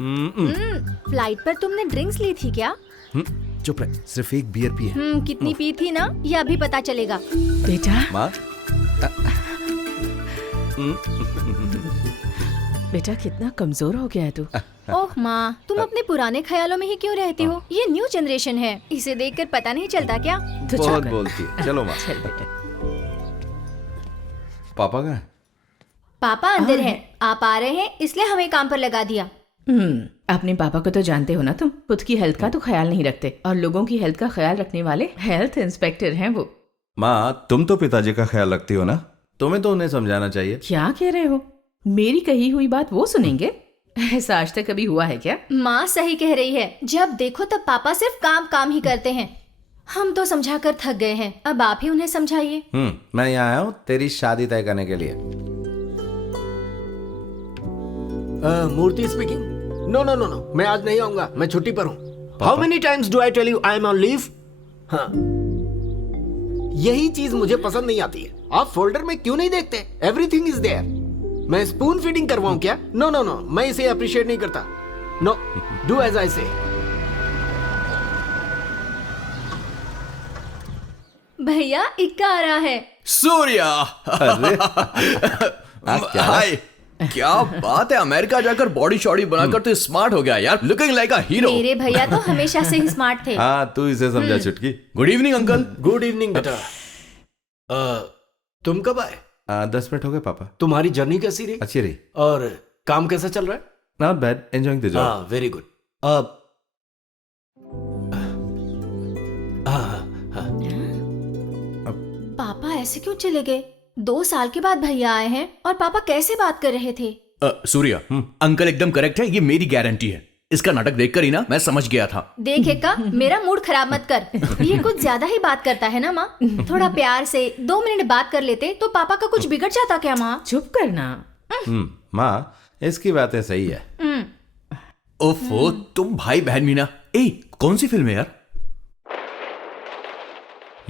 Flight पर तुमने drinks ली थी क्या? चुप रह, सिर्फ एक बियर पी है। कितनी पी थी ना, ये अभी पता चलेगा। बेटा माँ बेटा कितना कमजोर हो गया है तू। ओह माँ, तुम अपने पुराने ख्यालों में ही क्यों रहती हो? ये न्यू जनरेशन है, इसे देखकर पता नहीं चलता क्या? तो बहुत चल बोलती है। चलो माँ। चल बेटा। पापा कहाँ है? पापा अंदर है, आप आ रहे हैं इसलिए हमें काम पर लगा दिया। अपने पापा को तो जानते हो ना तुम, खुद की हेल्थ का तो ख्याल नहीं रखते और लोगों की हेल्थ का ख्याल रखने वाले हेल्थ इंस्पेक्टर हैं वो। माँ तुम तो पिताजी का ख्याल रखती हो ना, तुम्हें तो उन्हें समझाना चाहिए। क्या कह रहे हो? मेरी कही हुई बात वो सुनेंगे? ऐसा आज तक कभी हुआ है क्या? माँ सही कह रही है, जब देखो तब पापा सिर्फ काम काम ही करते हैं। हम तो समझाकर थक गए हैं, अब आप ही उन्हें समझाइए। मैं यहाँ आया हूँ तेरी शादी तय करने के लिए। Murthy speaking. No no no no, मैं आज नहीं आऊंगा, मैं छुट्टी पर हूँ। How many times do I tell you I am on leave? हाँ, यही चीज मुझे पसंद नहीं आती है। आप फोल्डर में क्यों नहीं देखते? Everything is there. मैं स्पून फीडिंग करवाऊं क्या? नो नो नो, मैं इसे अप्रिशिएट नहीं करता। नो, डू एज आई से। भैया इक्का आ रहा है। सूर्या हाय, क्या बात है, अमेरिका जाकर बॉडी शॉडी बनाकर तो स्मार्ट हो गया यार, लुकिंग लाइक अ हीरो। मेरे भैया तो हमेशा से ही स्मार्ट थे। हाँ तू इसे समझा चुटकी। Good evening uncle. Good evening बेटा। तुम कब आए? 10 मिनट हो गए पापा। तुम्हारी जर्नी कैसी रही? अच्छी रही। और काम कैसा चल रहा है? Not bad, enjoying the job. हाँ, वेरी गुड। पापा ऐसे क्यों चले गए? 2 साल के बाद भैया आए हैं और पापा कैसे बात कर रहे थे? सूर्या, अंकल एकदम करेक्ट है, ये मेरी गारंटी है। इसका नाटक देखकर ही ना मैं समझ गया था। देख एक्का, मेरा मूड खराब मत कर। ये कुछ ज्यादा ही बात करता है ना माँ। थोड़ा प्यार से 2 मिनट बात कर लेते तो पापा का कुछ बिगड़ जाता क्या माँ? चुप करना। माँ इसकी बातें सही है। ओफो, तुम भाई बहन भी ना। ए, कौन सी फिल्म है यार?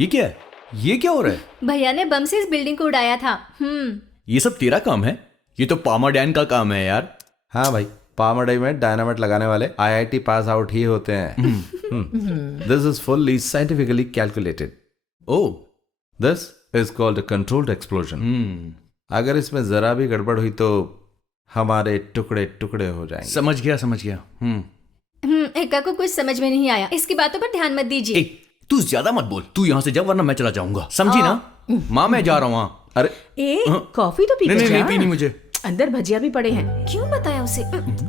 ये क्या है? ये क्या हो रहा है? भैया ने बम से इस बिल्डिंग को उड़ाया था। ये सब तेरा काम है? ये तो पामाडैन का काम है यार। हाँ भाई, पामडई में डायनामाइट लगाने वाले IIT पास आउट ही होते हैं। This is fully scientifically calculated. Oh, this is called a controlled explosion. अगर इसमें जरा भी गड़बड़ हुई तो हमारे टुकड़े टुकड़े हो जाएंगे। समझ गया समझ गया। एक्का को कुछ समझ में नहीं आया, इसकी बातों पर ध्यान मत दीजिए। तू ज्यादा मत बोल, तू यहाँ से जा वरना मैं चला जाऊंगा, समझी ना? माँ मैं जा रहा हूँ वहाँ। अरे ए, कॉफी तो पी नहीं के नहीं जा। नहीं पीनी मुझे। अंदर भजिया भी पड़े हैं। क्यों बताया उसे?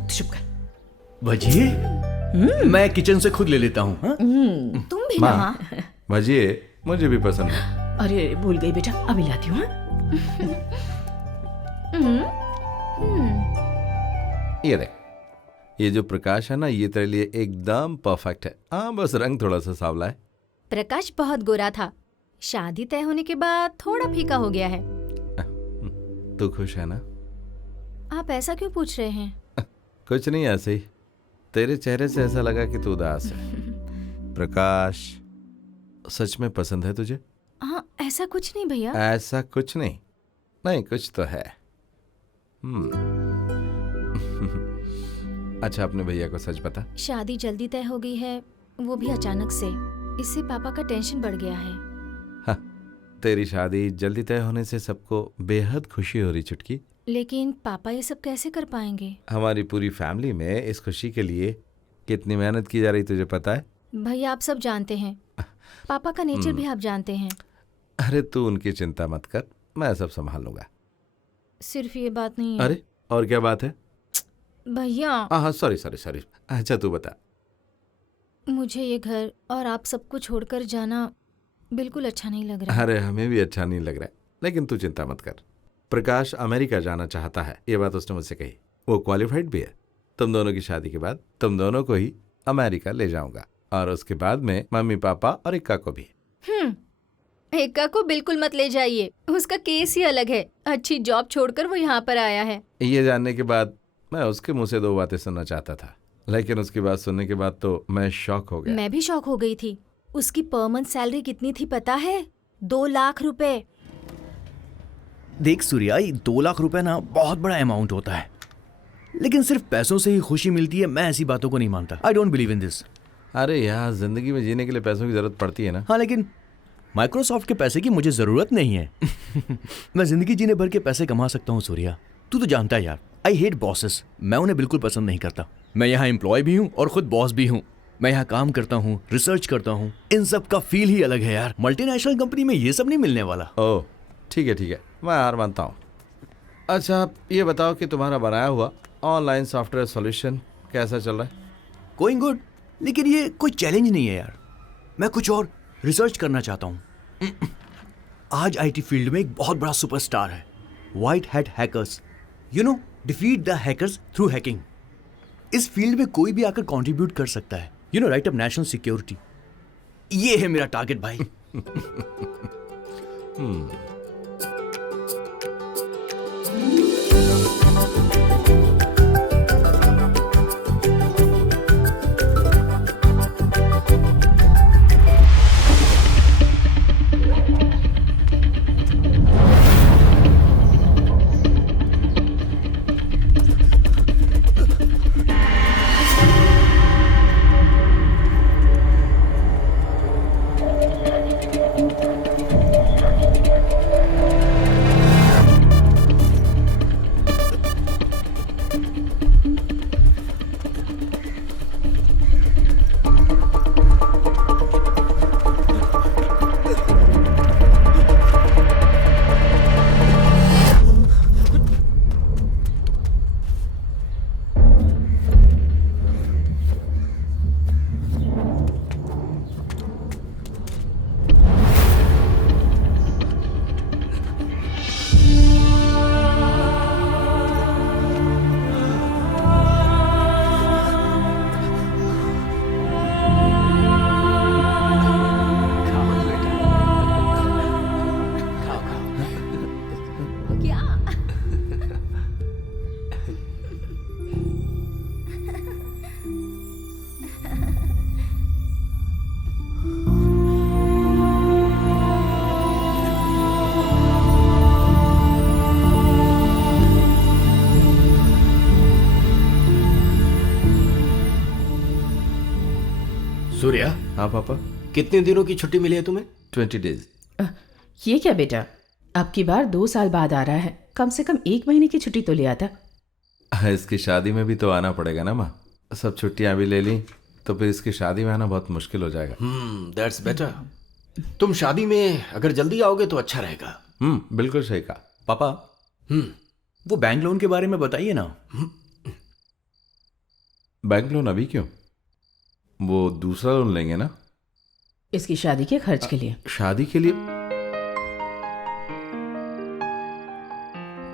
चुप कर। भजिए मैं किचन से खुद ले लेता हूँ। हाँ? तुम भी ना माँ। भजिए मुझे भी पसंद है। अरे भूल गई बेटा, अभी लाती हूँ। ये देख, ये जो प्रकाश है ना, ये तेरे लिए एकदम परफेक्ट है। हाँ बस रंग थोड़ा सा सांवला है। प्रकाश बहुत गोरा था, शादी तय होने के बाद थोड़ा फीका हो गया है। तू खुश है ना? आप ऐसा क्यों पूछ रहे हैं? कुछ नहीं, ऐसे ही तेरे चेहरे से ऐसा लगा कि तू उदास है। प्रकाश सच में पसंद है तुझे? हाँ, ऐसा कुछ नहीं भैया। ऐसा कुछ नहीं, नहीं कुछ तो है। अच्छा अपने भैया को सच बता। शादी जल्दी तय हो गई है, वो भी अचानक से। इससे पापा का टेंशन बढ़ गया है। हाँ, तेरी शादी जल्दी तय होने से सबको बेहद खुशी हो रही चुटकी। लेकिन पापा ये सब कैसे कर पाएंगे? हमारी पूरी फैमिली में इस खुशी के लिए कितनी मेहनत की जा रही तुझे पता है? भैया आप सब जानते हैं, पापा का नेचर भी आप जानते हैं। अरे तू उनकी चिंता मत कर, मैं सब संभाल लूंगा। सिर्फ ये बात नहीं है। अरे और क्या बात है? भैया हाँ सॉरी सॉरी सॉरी। अच्छा तू बता। मुझे ये घर और आप सबको छोड़कर जाना बिल्कुल अच्छा नहीं लग रहा। अरे हमें भी अच्छा नहीं लग रहा है, लेकिन तू चिंता मत कर। प्रकाश अमेरिका जाना चाहता है, ये बात उसने मुझसे कही। वो क्वालिफाइड भी है। तुम दोनों की शादी के बाद तुम दोनों को ही अमेरिका ले जाऊंगा, और उसके बाद में मम्मी पापा और इक्का को भी। एक्का को बिल्कुल मत ले जाइए, उसका केस ही अलग है। अच्छी जॉब छोड़कर वो यहाँ पर आया है। ये जानने के बाद मैं उसके मुंह से 2 बातें सुनना चाहता था, लेकिन उसकी बात सुनने के बाद तो मैं शॉक हो गया। मैं भी शॉक हो गई थी। उसकी पर मंथ सैलरी कितनी थी पता है? 2 लाख रुपए। देख सूर्या, 2 लाख रुपए ना बहुत बड़ा अमाउंट होता है, लेकिन सिर्फ पैसों से ही खुशी मिलती है, मैं ऐसी बातों को नहीं मानता। I don't believe in this. अरे यार, जिंदगी में जीने के लिए पैसों की जरूरत पड़ती है ना। हाँ, लेकिन माइक्रोसॉफ्ट के पैसे की मुझे जरूरत नहीं है। मैं जिंदगी जीने भर के पैसे कमा सकता हूँ सूर्या, तू तो जानता है यार। आई हेट बॉसेस, मैं उन्हें बिल्कुल पसंद नहीं करता। मैं यहाँ एम्प्लॉय भी हूँ और खुद बॉस भी हूँ। मैं यहाँ काम करता हूँ, रिसर्च करता हूँ, इन सब का फील ही अलग है यार। मल्टीनेशनल कंपनी में ये सब नहीं मिलने वाला। ओह ठीक है, मैं हार मानता हूँ। अच्छा, आप ये बताओ कि तुम्हारा बनाया हुआ ऑनलाइन सॉफ्टवेयर सॉल्यूशन कैसा चल रहा है? गोइंग गुड, लेकिन ये कोई चैलेंज नहीं है यार। मैं कुछ और रिसर्च करना चाहता हूँ। आज आईटी फील्ड में एक बहुत बड़ा सुपरस्टार है, white hat hackers. You know, defeat the hackers through hacking. इस फील्ड में कोई भी आकर कंट्रीब्यूट कर सकता है। You know, right up national security. ये है मेरा टारगेट भाई। सूर्या, हाँ पापा। कितने दिनों की छुट्टी मिली है तुम्हें? 20 days। ये क्या बेटा, अब की बार 2 साल बाद आ रहा है, कम से कम 1 महीने की छुट्टी तो ले आता। इसकी शादी में भी तो आना पड़ेगा ना माँ। सब छुट्टियां भी ले ली तो फिर इसकी शादी में आना बहुत मुश्किल हो जाएगा। That's better. तुम शादी में अगर जल्दी आओगे तो अच्छा रहेगा। बिल्कुल सही कहा। पापा, वो बैंक लोन के बारे में बताइए ना। बैंक लोन अभी क्यों? वो दूसरा लोन लेंगे ना इसकी शादी के खर्च के लिए। शादी के लिए?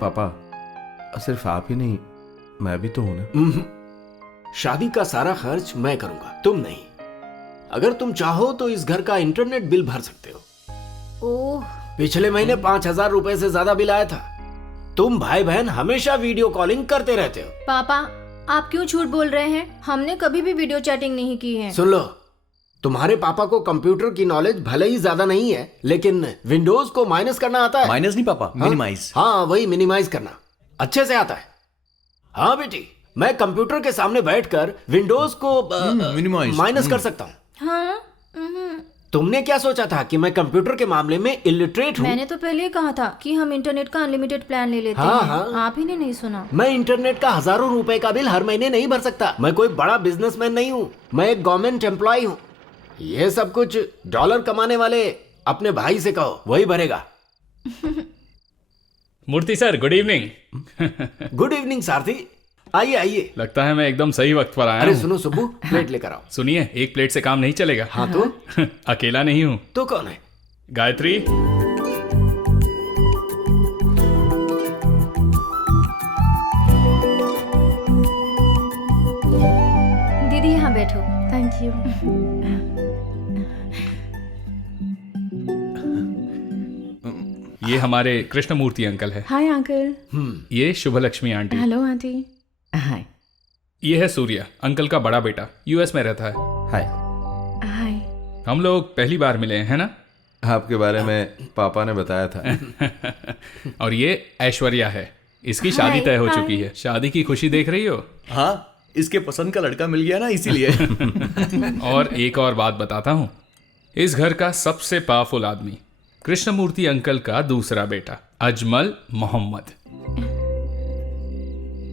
पापा, सिर्फ आप ही नहीं, मैं भी तो हूं ना। शादी का सारा खर्च मैं करूंगा, तुम नहीं। अगर तुम चाहो तो इस घर का इंटरनेट बिल भर सकते हो। ओह, पिछले महीने 5,000 रुपए से ज्यादा बिल आया था। तुम भाई बहन हमेशा वीडियो कॉलिंग करते रहते हो। पापा आप क्यों झूठ बोल रहे हैं? हमने कभी भी वीडियो चैटिंग नहीं की है। सुन लो, तुम्हारे पापा को कंप्यूटर की नॉलेज भले ही ज्यादा नहीं है, लेकिन विंडोज को माइनस करना आता है। माइनस नहीं पापा, मिनिमाइज। हाँ, वही मिनिमाइज करना अच्छे से आता है। हाँ बेटी, मैं कंप्यूटर के सामने बैठकर विंडोज को minimize, माइनस कर सकता हूँ। हाँ, तुमने क्या सोचा था कि मैं कंप्यूटर के मामले में इलिटरेट हूँ? मैंने तो पहले ही कहा था कि हम इंटरनेट का अनलिमिटेड प्लान ले लेते हाँ, हैं। हाँ। आप ही ने नहीं सुना। मैं इंटरनेट का हजारों रुपए का बिल हर महीने नहीं भर सकता। मैं कोई बड़ा बिजनेसमैन नहीं हूँ, मैं एक गवर्नमेंट एम्प्लॉय हूँ। ये सब कुछ डॉलर कमाने वाले अपने भाई से कहो, वही भरेगा। Murthy sir, good evening. Good evening Sarathi, आइए आइए। लगता है मैं एकदम सही वक्त पर आया अरे हूँ। सुनो सुब्बू, प्लेट लेकर आओ। सुनिए, एक प्लेट से काम नहीं चलेगा। हाँ तो? अकेला नहीं हूँ। तो कौन है? गायत्री। दीदी यहाँ बैठो। Thank you. ये हमारे कृष्णमूर्ति अंकल है। Hi uncle. ये Shubhalakshmi aunty. Hello aunty. Hi. ये है सूर्या, अंकल का बड़ा बेटा, यूएस में रहता है। हाय। हाय। हम लोग पहली बार मिले हैं ना? आपके बारे में पापा ने बताया था। और ये ऐश्वर्या है, इसकी शादी हाय, तय हो हाय। चुकी है। शादी की खुशी देख रही हो? हाँ, इसके पसंद का लड़का मिल गया ना, इसीलिए। और एक और बात बताता हूँ, इस घर का सबसे पावरफुल आदमी कृष्णमूर्ति अंकल का दूसरा बेटा अजमल मोहम्मद।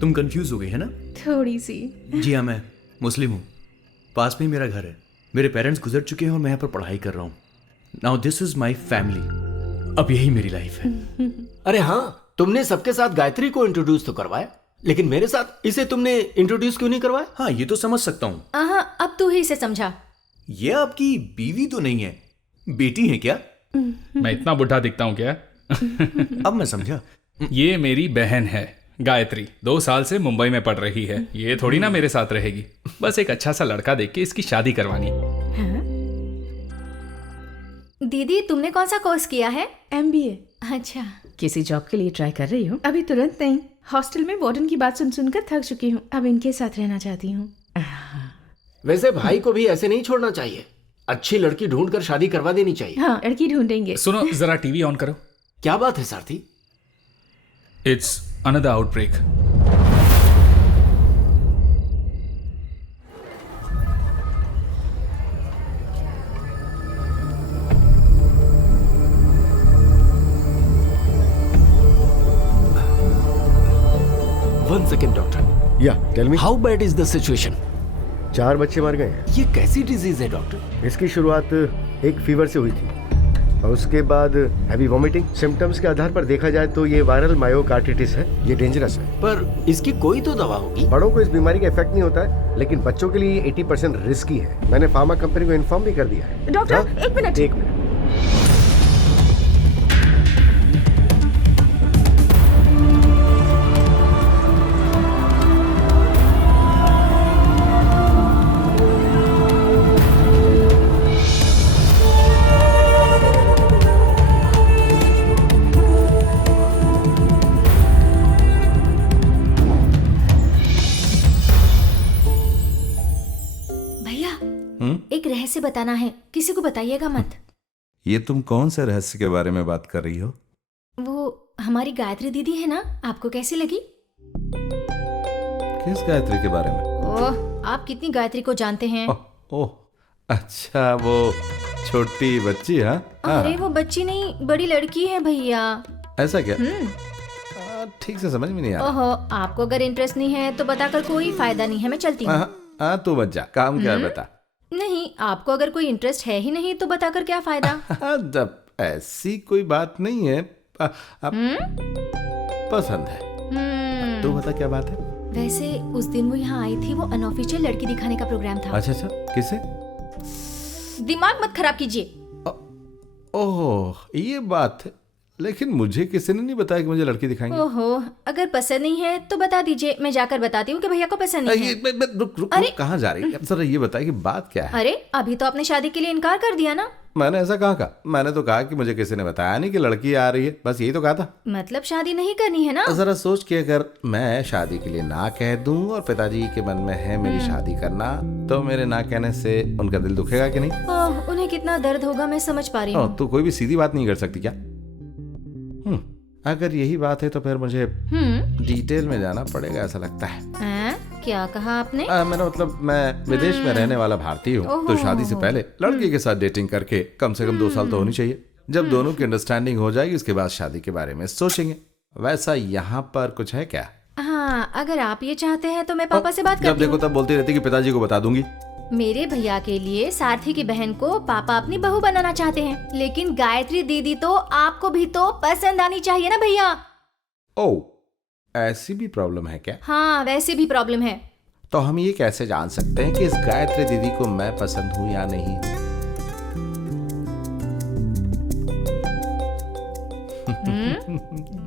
तुम कंफ्यूज हो गई है ना? थोड़ी सी। जी हाँ, मैं मुस्लिम हूँ। पास में ही मेरा घर है। मेरे पेरेंट्स गुजर चुके हैं और मैं यहाँ पर पढ़ाई कर रहा हूँ। Now this is my family. अब यही मेरी लाइफ है। अरे हाँ, तुमने सबके साथ गायत्री को इंट्रोड्यूस तो करवाया, लेकिन मेरे साथ इसे तुमने इंट्रोड्यूस क्यों नहीं करवाया? हाँ, ये तो समझ सकता हूँ। अब तू ही इसे समझा। ये आपकी बीवी तो नहीं है, बेटी है क्या? मैं इतना बुढ़ा दिखता हूँ क्या? अब मैं समझा। ये मेरी बहन है गायत्री, 2 साल से मुंबई में पढ़ रही है। ये थोड़ी ना मेरे साथ रहेगी। बस एक अच्छा सा लड़का देख के इसकी शादी करवानी। दीदी तुमने कौन सा कोर्स किया है? MBA। अच्छा। किसी जॉब के लिए ट्राई कर रही हूँ। अभी तुरंत नहीं। हॉस्टल में वार्डन की बात सुन सुनकर थक चुकी हूँ। अब इनके साथ रहना चाहती हूँ। वैसे भाई को भी ऐसे नहीं छोड़ना चाहिए। अच्छी लड़की ढूंढकर शादी करवा देनी चाहिए। हाँ, लड़की ढूंढेंगे। सुनो, जरा टीवी ऑन करो। क्या बात है Sarathi? It's another outbreak. One second, doctor. Yeah tell me. How bad is the situation? 4 बच्चे मर गए हैं। ये कैसी डिजीज है डॉक्टर? इसकी शुरुआत एक फीवर से हुई थी और उसके बाद हैवी वॉमिटिंग। सिम्टम्स के आधार पर देखा जाए तो ये वायरल मायोकार्डिटिस है। ये डेंजरस है। पर इसकी कोई तो दवा होगी। बड़ों को इस बीमारी का इफेक्ट नहीं होता है, लेकिन बच्चों के लिए 80% रिस्की है। मैंने फार्मा कंपनी को इन्फॉर्म भी कर दिया है। डॉक्टर, हाँ? एक मिनट। 1 मिनट। भैया एक रहस्य बताना है, किसी को बताइएगा मत। ये तुम कौन से रहस्य के बारे में बात कर रही हो? वो हमारी गायत्री दीदी है ना, आपको कैसी लगी? किस गायत्री के बारे में? ओह, आप कितनी गायत्री को जानते हैं? ओह, अच्छा, वो छोटी बच्ची। हाँ अरे वो बच्ची नहीं, बड़ी लड़की है भैया। ऐसा क्या? ठीक से समझ में नहीं आ रहा। ओहो, आपको अगर इंटरेस्ट नहीं है तो बताकर कोई फायदा नहीं है, मैं चलती हूँ। हाँ, तू मत जा। काम क्या है बता। नहीं, आपको अगर कोई इंटरेस्ट है ही नहीं तो बताकर क्या फायदा? जब ऐसी कोई बात नहीं है। पसंद है। तू बता क्या बात है? वैसे उस दिन वो यहाँ आई थी, वो अनऑफिशियल लड़की दिखाने का प्रोग्राम था। अच्छा, किसे? दिमाग मत खराब कीजिए। ओह, ये बात है। लेकिन मुझे किसी ने नहीं बताया कि मुझे लड़की दिखाएंगे। ओहो, अगर पसंद नहीं है तो बता दीजिए, मैं जाकर बताती हूँ कि भैया को पसंद नहीं है। रुक, अरे! कहाँ जा रही है? जरा ये बताइए कि बात क्या है? अरे अभी तो आपने शादी के लिए इनकार कर दिया ना। मैंने ऐसा कहा? मैंने तो कहा कि मुझे किसी ने बताया नहीं कि लड़की आ रही है, बस यही तो कहा था। मतलब शादी नहीं करनी है ना? जरा सोच के, अगर मैं शादी के लिए ना कह दूं और पिताजी के मन में है मेरी शादी करना, तो मेरे ना कहने से उनका दिल दुखेगा कि नहीं? ओह, उन्हें कितना दर्द होगा मैं समझ पा रही हूँ। तो कोई भी सीधी बात नहीं कर सकती क्या? अगर यही बात है तो फिर मुझे डिटेल में जाना पड़ेगा, ऐसा लगता है। क्या कहा आपने? मेरा मतलब, मैं विदेश में रहने वाला भारतीय हूँ, तो शादी से पहले लड़की के साथ डेटिंग करके कम से कम 2 साल तो होनी चाहिए। जब दोनों की अंडरस्टैंडिंग हो जाएगी, उसके बाद शादी के बारे में सोचेंगे। वैसा यहाँ पर कुछ है क्या? हाँ, अगर आप ये चाहते हैं तो मैं पापा से बात जब करती देखो हूँ। तब बोलती रहती कि पिताजी को बता दूंगी। मेरे भैया के लिए सारथी की बहन को पापा अपनी बहू बनाना चाहते हैं, लेकिन गायत्री दीदी तो आपको भी तो पसंद आनी चाहिए ना भैया। ओह, ऐसी भी प्रॉब्लम है क्या? हाँ, वैसे भी प्रॉब्लम है। तो हम ये कैसे जान सकते हैं कि इस गायत्री दीदी को मैं पसंद हूँ या नहीं?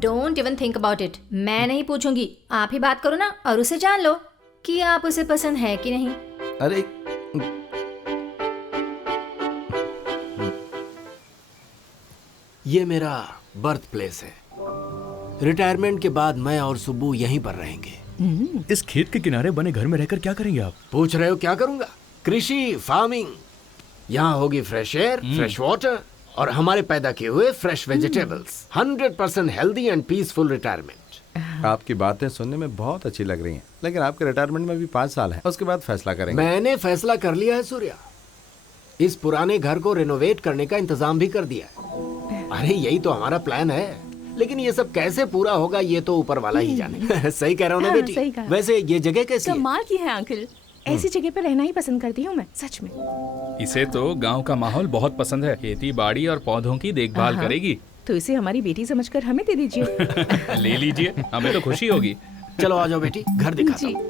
Don't even think about it. मैं नहीं पूछूंगी, आप ही बात करो ना और उसे जान लो कि आप उसे पसंद है कि नहीं। अरे, ये मेरा बर्थ प्लेस है। रिटायरमेंट के बाद मैं और सुब्बू यहीं पर रहेंगे। इस खेत के किनारे बने घर में रहकर क्या करेंगे आप? पूछ रहे हो क्या करूंगा? कृषि, फार्मिंग। यहाँ होगी फ्रेश एयर, फ्रेश वाटर और हमारे पैदा किए हुए fresh vegetables, 100% healthy and peaceful retirement. आपकी बातें सुनने में बहुत अच्छी लग रही हैं, लेकिन आपके रिटायरमेंट में भी 5 साल है, उसके बाद फैसला करेंगे। मैंने फैसला कर लिया है सूर्या, इस पुराने घर को रिनोवेट करने का इंतजाम भी कर दिया है। अरे यही तो हमारा प्लान है, लेकिन ये सब कैसे पूरा होगा ये तो ऊपर वाला ही जाने। सही कह रहा हूँ ना हाँ, बेटी? सही कहा। वैसे ये जगह कैसी है? कमाल की है अंकल, ऐसी जगह पे रहना ही पसंद करती हूँ मैं, सच में। इसे तो गांव का माहौल बहुत पसंद है। खेती बाड़ी और पौधों की देखभाल हाँ। करेगी। तो इसे हमारी बेटी समझकर हमें दे दीजिए। ले लीजिए, हमें तो खुशी होगी। चलो आ जाओ बेटी, घर दिखाता जी। हूँ।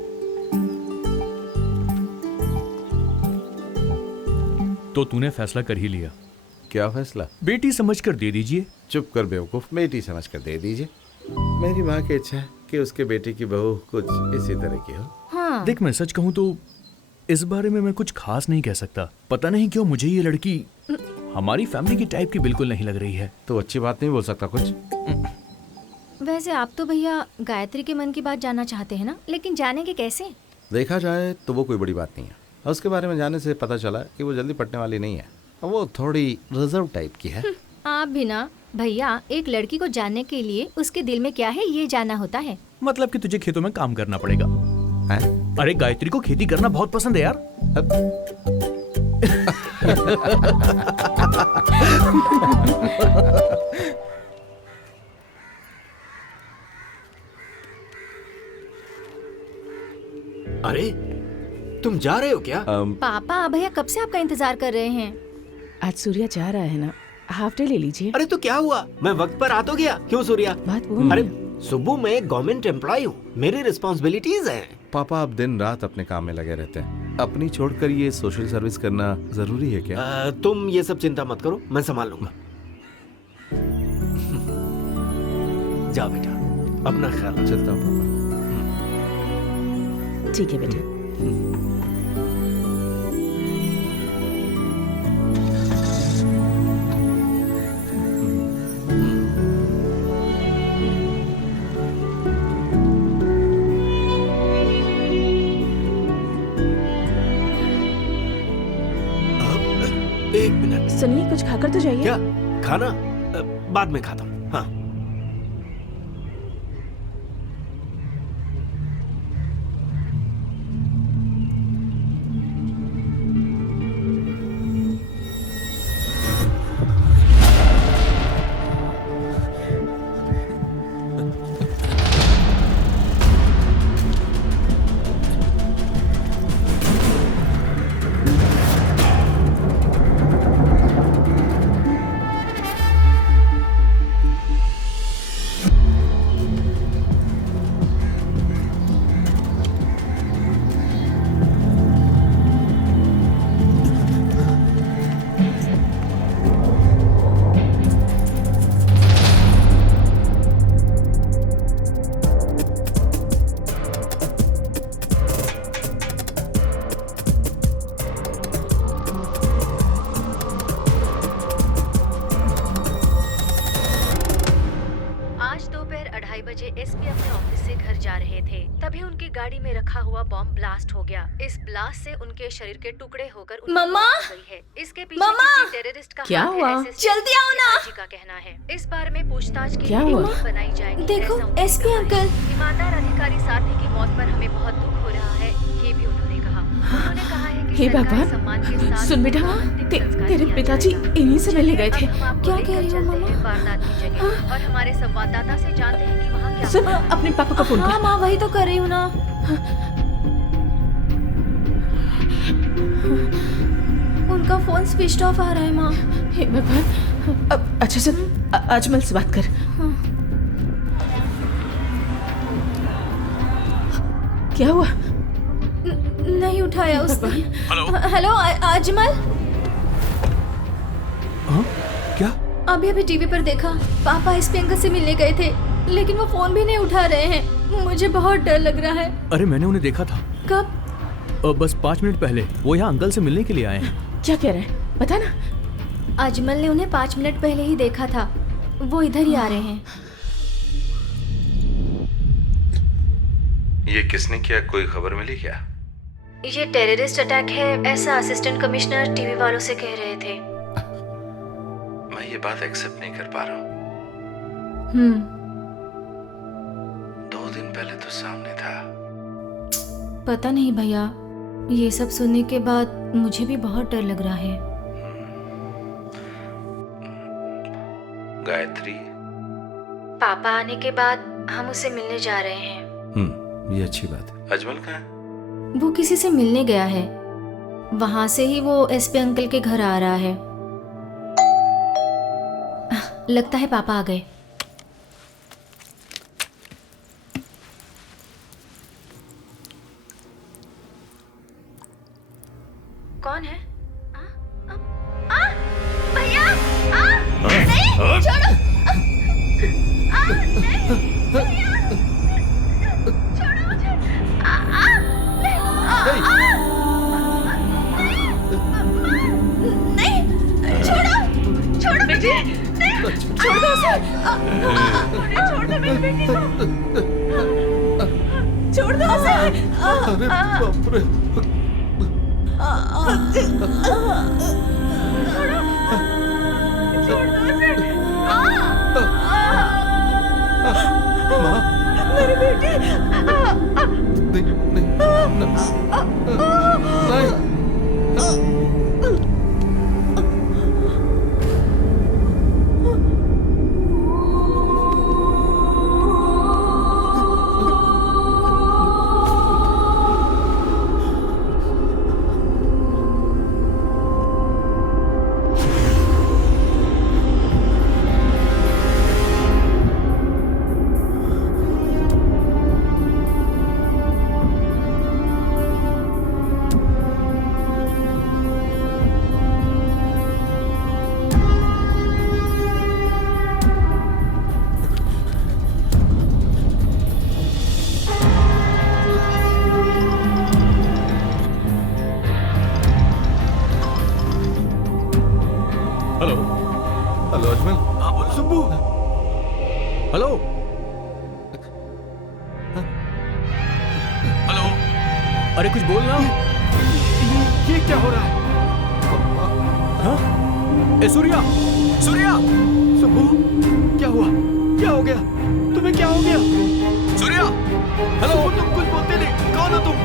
तो तूने फैसला कर ही लिया? क्या फैसला? बेटी समझकर दे दीजिए। चुप कर बेवकूफ, बेटी समझ कर दे दीजिए। मेरी माँ की इच्छा है कि उसके बेटे की बहू कुछ इसी तरह की हो। हाँ। देख, मैं सच कहूँ तो इस बारे में मैं कुछ खास नहीं कह सकता। पता नहीं क्यों मुझे ये लड़की हमारी फैमिली की टाइप की बिल्कुल नहीं लग रही है। तो अच्छी बात नहीं बोल सकता कुछ? वैसे आप तो भैया गायत्री के मन की बात जानना चाहते हैं ना, लेकिन जानेंगे कैसे? देखा जाए तो वो कोई बड़ी बात नहीं है। उसके बारे में जानने से पता चला कि वो जल्दी पटने वाली नहीं है, वो थोड़ी रिजर्व टाइप की है। आप भी ना भैया, एक लड़की को जानने के लिए उसके दिल में क्या है ये जानना होता है। मतलब कि तुझे खेतों में काम करना पड़ेगा। हैं? अरे गायत्री को खेती करना बहुत पसंद है यार। अरे तुम जा रहे हो क्या? पापा भैया कब से आपका इंतजार कर रहे हैं। आज सूर्या जा रहा है ना, हाफ डे ले लीजिए। अरे तो क्या हुआ, मैं वक्त पर आ तो गया। क्यों सूर्या? बात वो अरे नहीं। सुब्बू, मैं एक गवर्नमेंट एम्प्लॉय हूँ, मेरी रिस्पॉन्सिबिलिटीज हैं। पापा आप दिन रात अपने काम में लगे रहते हैं, अपनी छोड़कर ये सोशल सर्विस करना जरूरी है क्या? तुम ये सब चिंता मत करो, मैं संभाल लूंगा। जाओ बेटा, अपना ख्याल रखो। चलता हूँ पापा। ठीक है बेटा। एक मिनट। सुनिए, कुछ खाकर तो जाइए। क्या खाना? बाद में खाता हूँ। हाँ। एसपी अपने ऑफिस से घर जा रहे थे, तभी उनकी गाड़ी में रखा हुआ बॉम्ब ब्लास्ट हो गया। इस ब्लास्ट से उनके शरीर के टुकड़े होकर उनकी मम्मा! मौत हो गई है। इसके पीछे मम्मा! किसी टेररिस्ट का क्या हाथ है, हुआ? ऐसे जल्दी आओ ना! जी का कहना है। इस बारे में पूछताछ के क्या लिए हुआ? टीम बनाई जाएगी। देखो, ऐसा उन्होंने एसपी कहा है। अंकल। ईमानदार अधिकारी साथी की मौत पर हमें बहुत दुख हो रहा है, ये भी उन्होंने कहा। उन्होंने कहा है कि हे सरकारी भगवान, सम्मान के साथ सुन बेटा, उनका अंतिम संस्कार तेरे किया पिताजी जाएगा। इन्हीं से मिलने गए थे। अब हम आपको क्या लेकर कह रही हो, चलते मम्मा? हैं वारदात की जगह और हमारे संवाददाता से जानते हैं कि वहाँ क्या सुन, हुआ है। अपने पापा का फोन हाँ कर। माँ, वही तो कर रही हूँ ना। उनका फोन स्विच ऑफ आ रहा है माँ। हे भगवान, अब अच्छा सुन, अजमल से बात कर। क्या हुआ? नहीं उठाया उसने। हेलो अजमल। हाँ? क्या? अभी अभी टीवी पर देखा, पापा एसपी अंकल से मिलने गए थे, लेकिन वो फोन भी नहीं उठा रहे हैं। मुझे बहुत डर लग रहा है। अरे मैंने उन्हें देखा था। कब? बस 5 मिनट पहले वो यहाँ अंकल से मिलने के लिए आए हैं। क्या कह रहे हैं, बता ना। अजमल ने उन्हें 5 मिनट पहले ही देखा था, वो इधर ही आ रहे हैं। ये किसने किया, कोई खबर मिली क्या? ये टेररिस्ट अटैक है, ऐसा असिस्टेंट कमिश्नर टीवी वालों से कह रहे थे। मैं ये बात एक्सेप्ट नहीं कर पा रहा हूँ। 2 दिन पहले तो सामने था। पता नहीं भैया, ये सब सुनने के बाद मुझे भी बहुत डर लग रहा है। गायत्री, पापा आने के बाद हम उससे मिलने जा रहे हैं। ये अच्छी बात है। अजमल कहाँ है? वो किसी से मिलने गया है, वहां से ही वो एसपी अंकल के घर आ रहा है। लगता है पापा आ गए। कौन है? भैया, नहीं, छोड़ो। नहीं, भैया, छोड़ो मुझे। नहीं, छोड़ो, छोड़ो बेटी, छोड़ दो उसे। छोड़ दो मेरी बेटी को, छोड़ दो उसे। अरे बाप रे। माँ, मेरी बेटी। नहीं। हेलो अजमल। हाँ बोलो सुब्बू। हेलो हेलो, अरे कुछ बोल ना। ये क्या हो रहा है? हाँ? ए सूर्या, सूर्या, सुब्बू, क्या हुआ? क्या हो गया? तुम्हें क्या हो गया? सूर्या, हेलो, तुम कुछ बोलते नहीं। कौन हो तुम?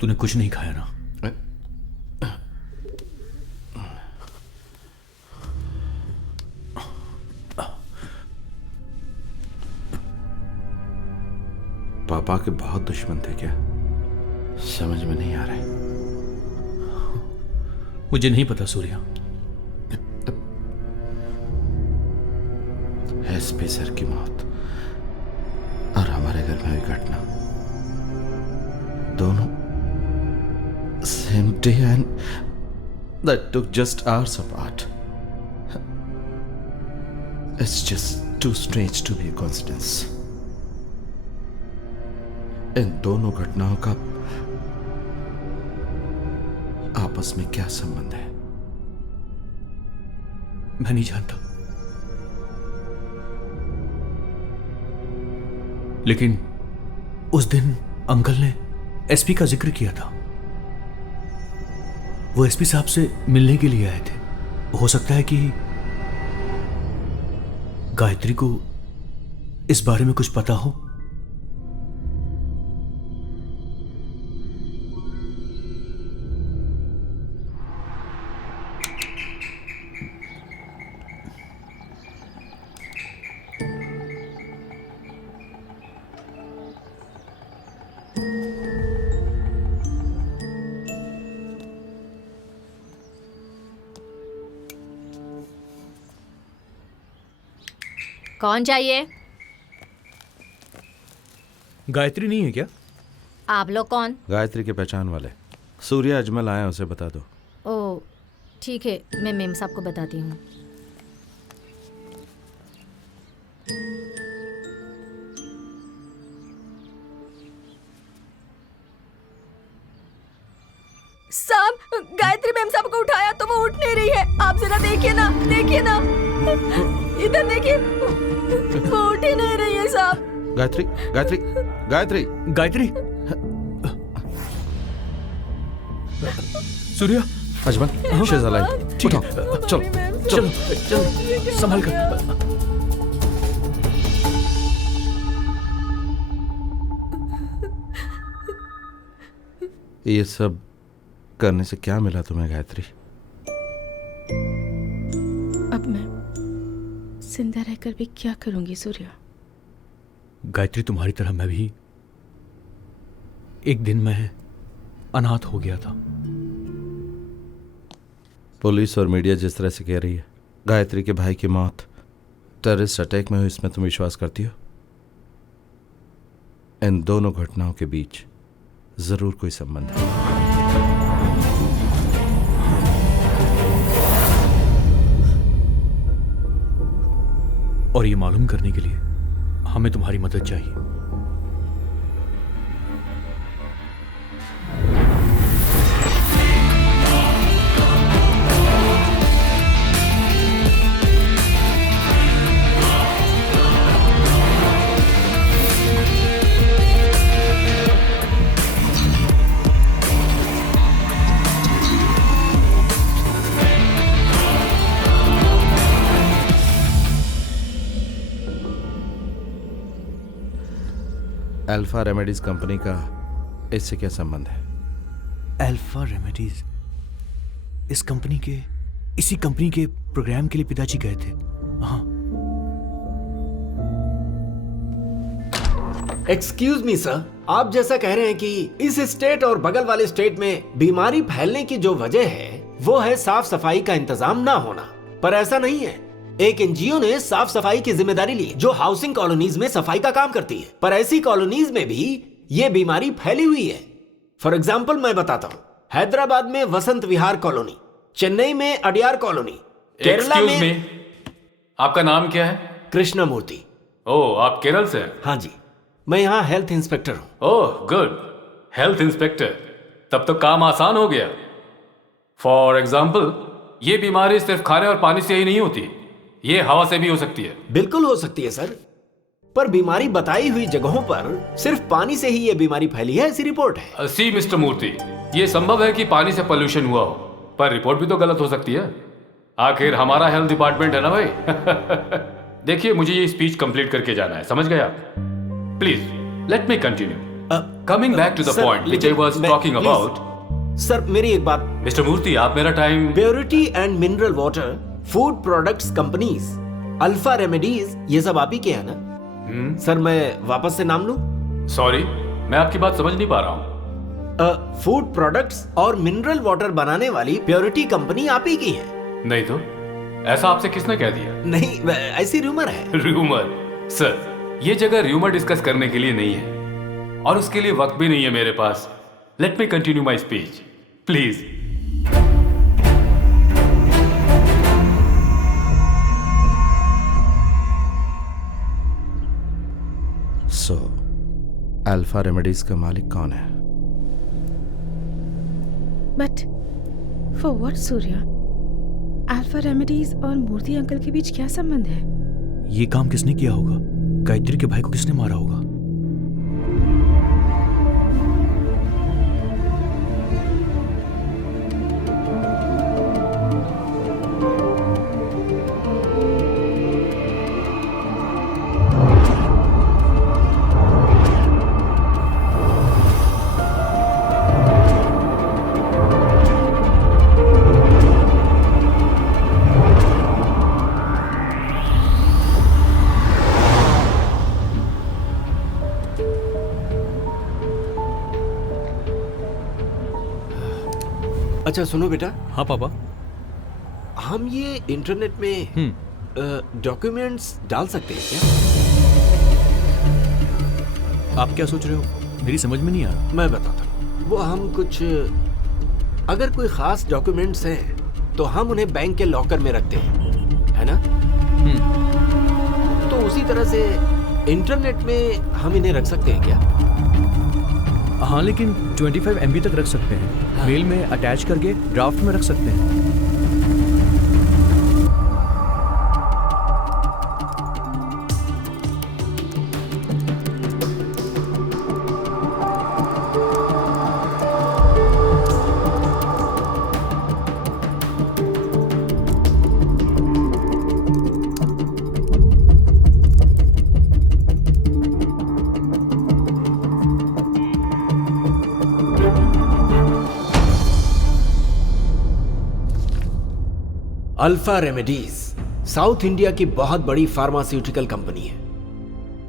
तूने कुछ नहीं खाया ना? पापा के बहुत दुश्मन थे क्या? समझ में नहीं आ रहा है। मुझे नहीं पता सूर्या। एसपी सर की मौत और हमारे घर में हुई घटना, दोनों same day and that took just hours apart. It's just too strange to be a coincidence. इन दोनों घटनाओं का आपस में क्या संबंध है? मैं नहीं जानता, लेकिन उस दिन अंकल ने एसपी का जिक्र किया था। वो एसपी साहब से मिलने के लिए आए थे। हो सकता है कि गायत्री को इस बारे में कुछ पता हो। कौन चाहिए? गायत्री नहीं है क्या? आप लोग कौन? गायत्री के पहचान वाले सूर्या अजमल आए, उसे बता दो। ओह ठीक है, मैं मेम साहब को बताती हूँ। साहब, गायत्री मैम साहब को उठाया तो वो उठ नहीं रही है। आप जरा देखिए ना, देखिए ना, इधर देखिए, वो उठ ही नहीं रही है साहब। Gayatri, Gayatri, Gayatri, Gayatri. Surya, Ajmal, she is alive. ठीक है, चलो चलो चलो, संभाल कर। ये सब करने से क्या मिला तुम्हें गायत्री? अब मैं जिंदा रहकर भी क्या करूंगी सूर्या? गायत्री, तुम्हारी तरह मैं भी एक दिन मैं अनाथ हो गया था। पुलिस और मीडिया जिस तरह से कह रही है गायत्री के भाई की मौत टेररिस्ट अटैक में हुई, इसमें तुम विश्वास करती हो? इन दोनों घटनाओं के बीच जरूर कोई संबंध है। और ये मालूम करने के लिए हमें तुम्हारी मदद चाहिए। अल्फा रेमेडीज कंपनी का इससे क्या संबंध है? अल्फा रेमेडीज इसी कंपनी के प्रोग्राम के लिए पिताजी गए थे। हाँ। एक्सक्यूज मी सर, आप जैसा कह रहे हैं कि इस स्टेट और बगल वाले स्टेट में बीमारी फैलने की जो वजह है वो है साफ सफाई का इंतजाम ना होना, पर ऐसा नहीं है। एक एनजीओ ने साफ सफाई की जिम्मेदारी ली जो हाउसिंग कॉलोनीज में सफाई का काम करती है, पर ऐसी कॉलोनीज में भी ये बीमारी फैली हुई है। फॉर एग्जाम्पल मैं बताता हूँ, हैदराबाद में वसंत विहार कॉलोनी, चेन्नई में अडियार कॉलोनी, केरला में। आपका नाम क्या है? कृष्णमूर्ति। ओह, आप केरल से हैं? हाँ जी, मैं यहाँ हेल्थ इंस्पेक्टर हूँ। ओह गुड, हेल्थ इंस्पेक्टर, तब तो काम आसान हो गया। फॉर एग्जाम्पल, ये बीमारी सिर्फ खाने और पानी से ही नहीं होती, ये हवा से भी हो सकती है। बिल्कुल हो सकती है सर, पर बीमारी बताई हुई जगहों पर सिर्फ पानी से ही ये बीमारी फैली है ऐसी रिपोर्ट है। सी मिस्टर मूर्ति, ये संभव है कि पानी से पोल्यूशन हुआ हो, पर रिपोर्ट भी तो गलत हो सकती है। आखिर हमारा हेल्थ डिपार्टमेंट है ना भाई। देखिए, मुझे ये स्पीच कंप्लीट करके जाना है, समझ गए आप? Please let me continue. Coming back to the point which I was talking about. Sir मेरी एक बात। मिस्टर मूर्ति, आप मेरा time. Purity and mineral water, food products companies, alpha remedies, ये सब आप ही के हैं ना? सर मैं वापस से नाम लूं? सॉरी, मैं आपकी बात समझ नहीं पा रहा हूं। फूड प्रोडक्ट्स और मिनरल वाटर बनाने वाली प्योरिटी कंपनी आप ही की है? नहीं तो, ऐसा आपसे किसने कह दिया? नहीं, ऐसी रूमर है। रूमर? सर, ये जगह रूमर डिस्कस करने के लिए नहीं है, और उसके लिए वक्त भी नहीं है मेरे पास। Let me continue my speech please. So Alpha Remedies का मालिक कौन है? But for what Surya? Alpha Remedies और मूर्ति अंकल के बीच क्या संबंध है? ये काम किसने किया होगा? गायत्री के भाई को किसने मारा होगा? अच्छा सुनो बेटा। हाँ पापा। हम ये इंटरनेट में डॉक्यूमेंट्स डाल सकते हैं क्या? आप क्या सोच रहे हो? मेरी समझ में नहीं आ रहा। मैं बताता हूँ। वो हम कुछ, अगर कोई खास डॉक्यूमेंट्स हैं तो हम उन्हें बैंक के लॉकर में रखते हैं, है ना? तो उसी तरह से इंटरनेट में हम इन्हें रख सकते हैं क्या? हाँ, लेकिन 25 MB तक रख सकते हैं। हाँ। मेल में अटैच करके ड्राफ्ट में रख सकते हैं। अल्फा रेमेडीज साउथ इंडिया की बहुत बड़ी फार्मास्यूटिकल कंपनी है।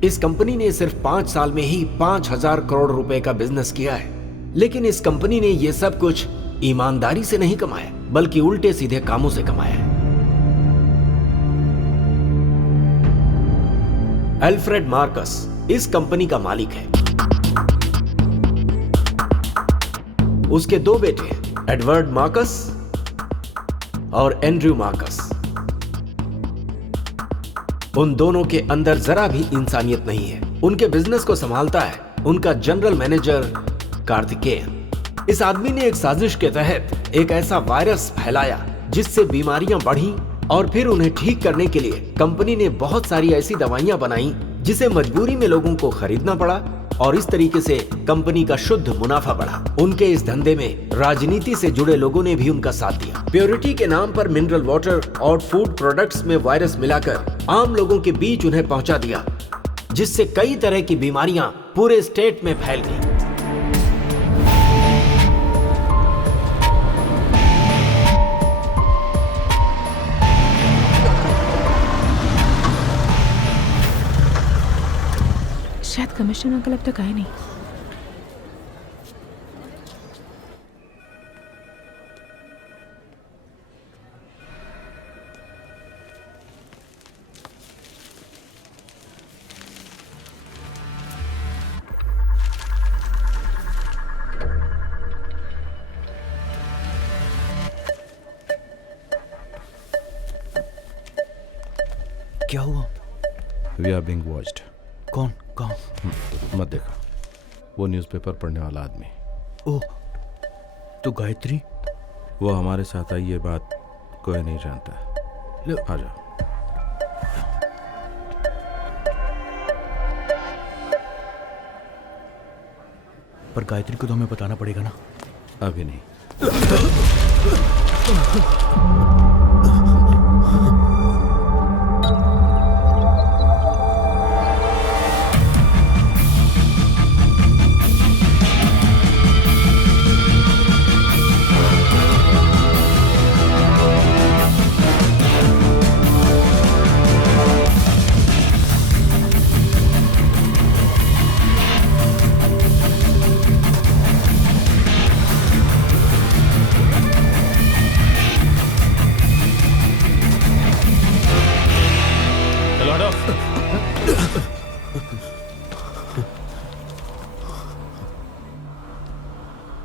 इस कंपनी ने सिर्फ 5 साल में ही 5000 करोड़ रुपए का बिजनेस किया है। लेकिन इस कंपनी ने यह सब कुछ ईमानदारी से नहीं कमाया, बल्कि उल्टे सीधे कामों से कमाया है। अल्फ्रेड मार्कस इस कंपनी का मालिक है। उसके 2 बेटे हैं, एडवर्ड मार्कस और एंड्रयू मार्कस। उन दोनों के अंदर जरा भी इंसानियत नहीं है। उनके बिजनेस को संभालता है उनका जनरल मैनेजर कार्तिकेयन। इस आदमी ने एक साजिश के तहत एक ऐसा वायरस फैलाया जिससे बीमारियां बढ़ी, और फिर उन्हें ठीक करने के लिए कंपनी ने बहुत सारी ऐसी दवाइयां बनाई जिसे मजबूरी में लोगों को खरीदना पड़ा, और इस तरीके से कंपनी का शुद्ध मुनाफा बढ़ा। उनके इस धंधे में राजनीति से जुड़े लोगों ने भी उनका साथ दिया। प्योरिटी के नाम पर मिनरल वाटर और फूड प्रोडक्ट्स में वायरस मिलाकर आम लोगों के बीच उन्हें पहुंचा दिया, जिससे कई तरह की बीमारियां पूरे स्टेट में फैल गई। शायद कमिश्नर अंकल अब तक आए नहीं। क्या हुआ? We are being watched. कौन? कहाँ? मत देखो, वो न्यूज़पेपर पढ़ने वाला आदमी। ओह, तो गायत्री? वो हमारे साथ आई, ये बात कोई नहीं जानता। आ जाओ। पर गायत्री को तो हमें बताना पड़ेगा ना। अभी नहीं।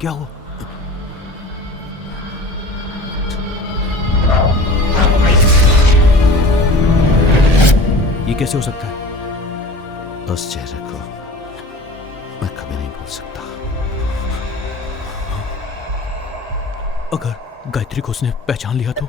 क्या हुआ? ये कैसे हो सकता है? उस चेहरे को मैं कभी नहीं भूल सकता। अगर गायत्री को उसने पहचान लिया तो?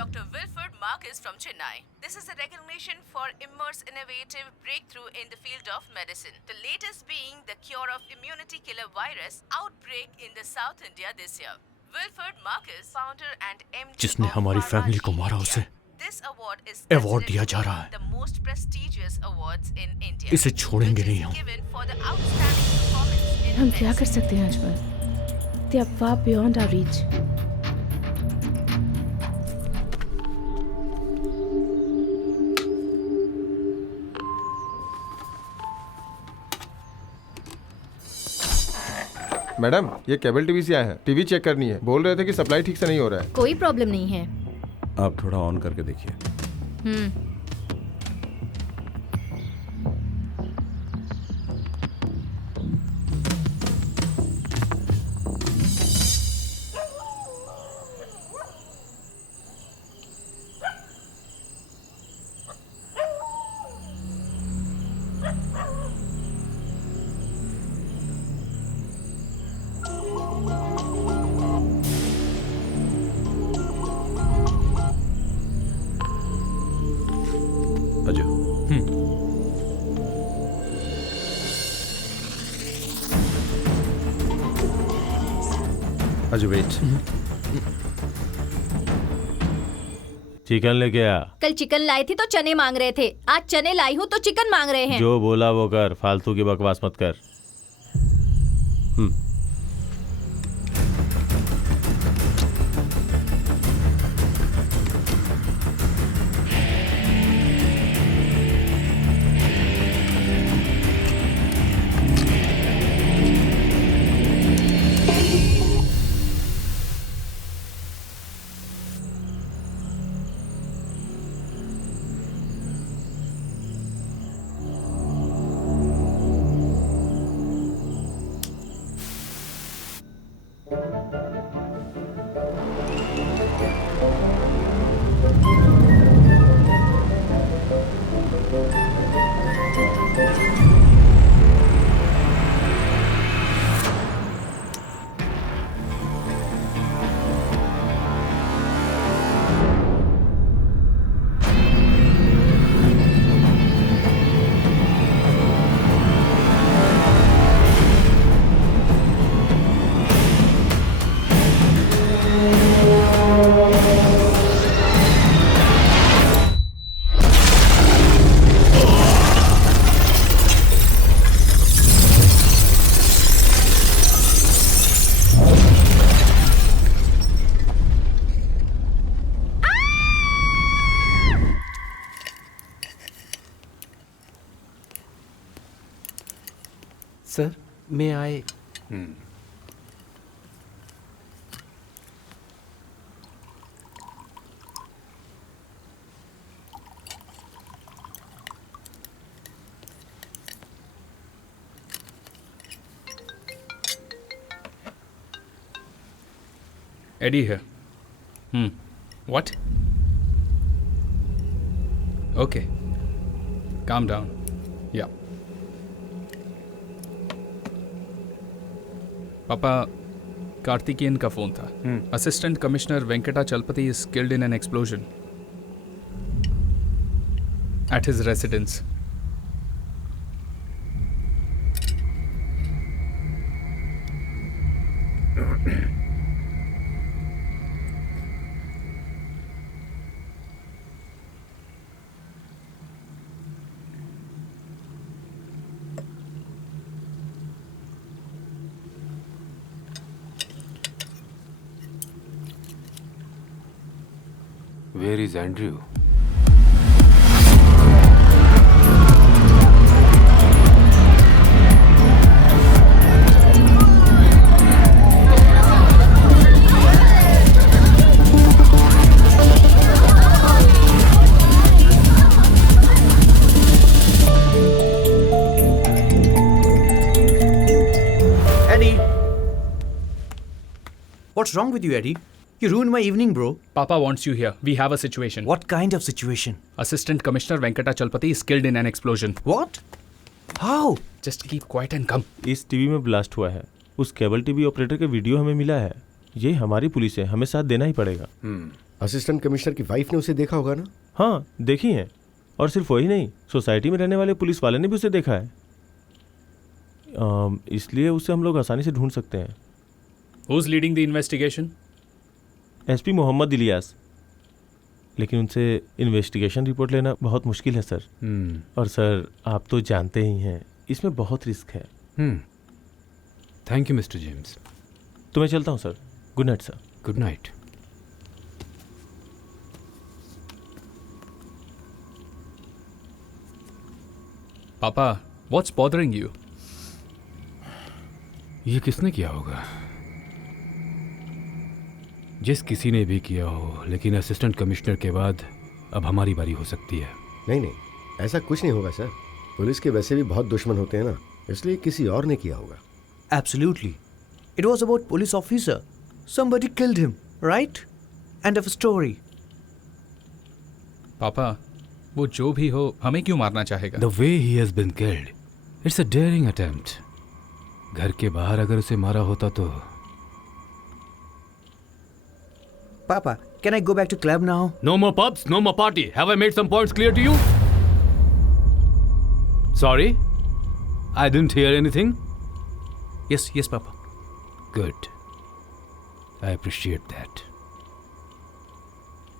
Dr. Wilford Marcus from Chennai. This is a recognition for immense innovative breakthrough in the field of medicine. The latest being the cure of immunity killer virus outbreak in the South India this year. Wilford Marcus, founder and MD जिसने of हमारी family को Pharma मारा India. उसे This award is Award दिया जा रहा है। the most prestigious awards in India. इसे छोड़ेंगे which is नहीं हम। given for the outstanding performance in हम क्या कर medicine. सकते हैं Ajmal? They are far beyond our reach. Madam ये केबल टीवी से आए हैं, टीवी चेक करनी है। बोल रहे थे कि सप्लाई ठीक से नहीं हो रहा है। कोई प्रॉब्लम नहीं है। आप थोड़ा ऑन करके देखिए। हम्म। अजय अजय वेट। चिकन लेके आ। कल चिकन लाई थी तो चने मांग रहे थे, आज चने लाई हूँ तो चिकन मांग रहे हैं। जो बोला वो कर, फालतू की बकवास मत कर। सर मैं आए। Eddie here. What? Okay. Calm down. Yeah. पापा कार्तिकेयन का फोन था। Assistant commissioner Venkata Chalapathi is killed in an explosion at his residence. Where is Andrew? Eddie! What's wrong with you, Eddie? You ruined my evening, bro. Papa wants you here. We have a situation. What kind of situation? Assistant Commissioner Venkata Chalpati is killed in an explosion. What? How? Just keep quiet and come. इस TV में blast हुआ है। उस cable TV operator का video हमें मिला है। ये हमारी पुलिस है, हमें साथ देना ही पड़ेगा। असिस्टेंट कमिश्नर की वाइफ ने उसे देखा होगा ना? हाँ, देखी है। और सिर्फ वही नहीं, सोसाइटी में रहने वाले पुलिस वाले ने भी उसे देखा है। इसलिए उसे हम लोग आसानी से ढूंढ सकते हैं। Who's leading the investigation? SP Mohammed Ilyas. लेकिन उनसे इन्वेस्टिगेशन रिपोर्ट लेना बहुत मुश्किल है सर। और सर आप तो जानते ही हैं इसमें बहुत रिस्क है। Thank you mister James. तो मैं चलता हूँ sir. Good night sir. Good night. पापा, व्हाट्स बॉदरिंग यू? ये किसने किया होगा? जिस किसी ने भी किया हो, लेकिन असिस्टेंट कमिश्नर के बाद अब हमारी बारी हो सकती है। नहीं नहीं, ऐसा कुछ नहीं होगा सर। पुलिस के वैसे भी बहुत दुश्मन होते हैं ना, इसलिए किसी और ने किया होगा। Absolutely. It was about police officer. Somebody killed him, right? End of story. पापा, वो जो भी हो हमें क्यों मारना चाहेगा? The way he has been killed, it's a daring attempt. घर के बाहर अगर उसे मारा होता तो। Papa, can I go back to club now? No more pubs, no more party. Have I made some points clear to you? Sorry? I didn't hear anything? Yes, Papa. Good. I appreciate that.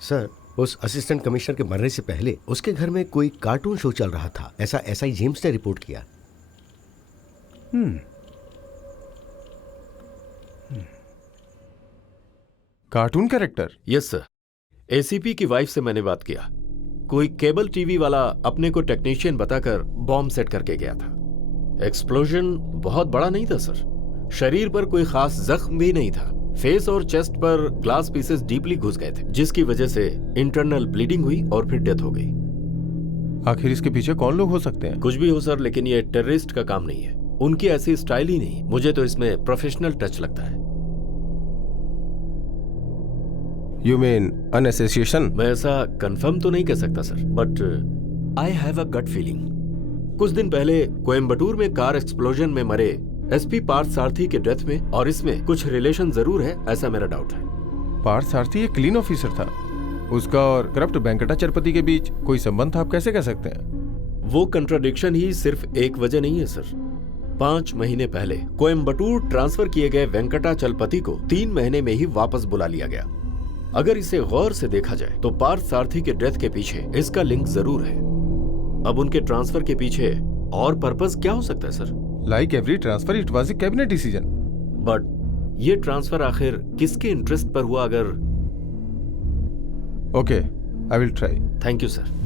Sir, उस assistant commissioner के मरने से पहले उसके घर में कोई cartoon show चल रहा था, ऐसा एसआई जेम्स ने रिपोर्ट किया। Cartoon character? Yes sir. ACP की वाइफ से मैंने बात किया। कोई केबल टीवी वाला अपने को टेक्नीशियन बताकर बॉम्ब सेट करके गया था। एक्सप्लोजन बहुत बड़ा नहीं था सर। शरीर पर कोई खास जख्म भी नहीं था। फेस और चेस्ट पर ग्लास पीसेस डीपली घुस गए थे, जिसकी वजह से इंटरनल ब्लीडिंग हुई और फिर डेथ हो गई। आखिर इसके पीछे कौन लोग हो सकते हैं? कुछ भी हो सर, लेकिन ये टेररिस्ट का काम नहीं है। उनकी ऐसी स्टाइल ही नहीं। मुझे तो इसमें प्रोफेशनल टच लगता है। You mean an association? मैं ऐसा कंफर्म तो नहीं कह सकता सर, but I have a gut feeling. कुछ दिन पहले कोयम्बटूर में कार एक्सप्लोजन में मरे एसपी पार्थ सारथी के डेथ में और इसमें कुछ रिलेशन जरूर है, ऐसा मेरा डाउट है। पार्थ सारथी एक क्लीन ऑफिसर था, उसका और करप्ट वेंकटाचलपति के बीच कोई संबंध था, आप कैसे कह सकते हैं? वो कंट्राडिक्शन ही सिर्फ एक वजह नहीं है सर। 5 महीने पहले कोयम्बटूर ट्रांसफर किए गए वेंकटाचलपति को 3 महीने में ही वापस बुला लिया गया। अगर इसे गौर से देखा जाए तो पार्थ सारथी के डेथ के पीछे इसका लिंक जरूर है। अब उनके ट्रांसफर के पीछे और पर्पस क्या हो सकता है sir? Like every transfer it was a cabinet decision. But ये ट्रांसफर आखिर किसके इंटरेस्ट पर हुआ? अगर okay, I will try. Thank you sir.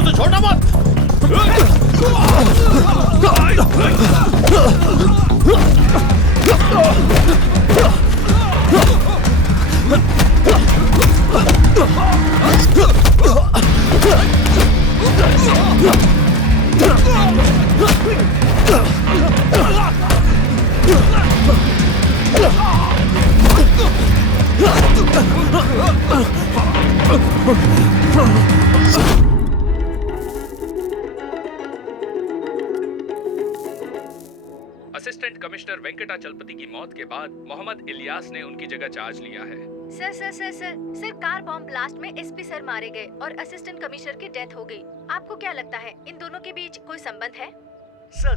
उसे छोड़ना मत। असिस्टेंट कमिश्नर वेंकटाचलपति की मौत के बाद मोहम्मद इलियास ने उनकी जगह चार्ज लिया है। सर कार बॉम्ब ब्लास्ट में एसपी सर मारे गए और असिस्टेंट कमिश्नर की डेथ हो गई। आपको क्या लगता है इन दोनों के बीच कोई संबंध है? सर,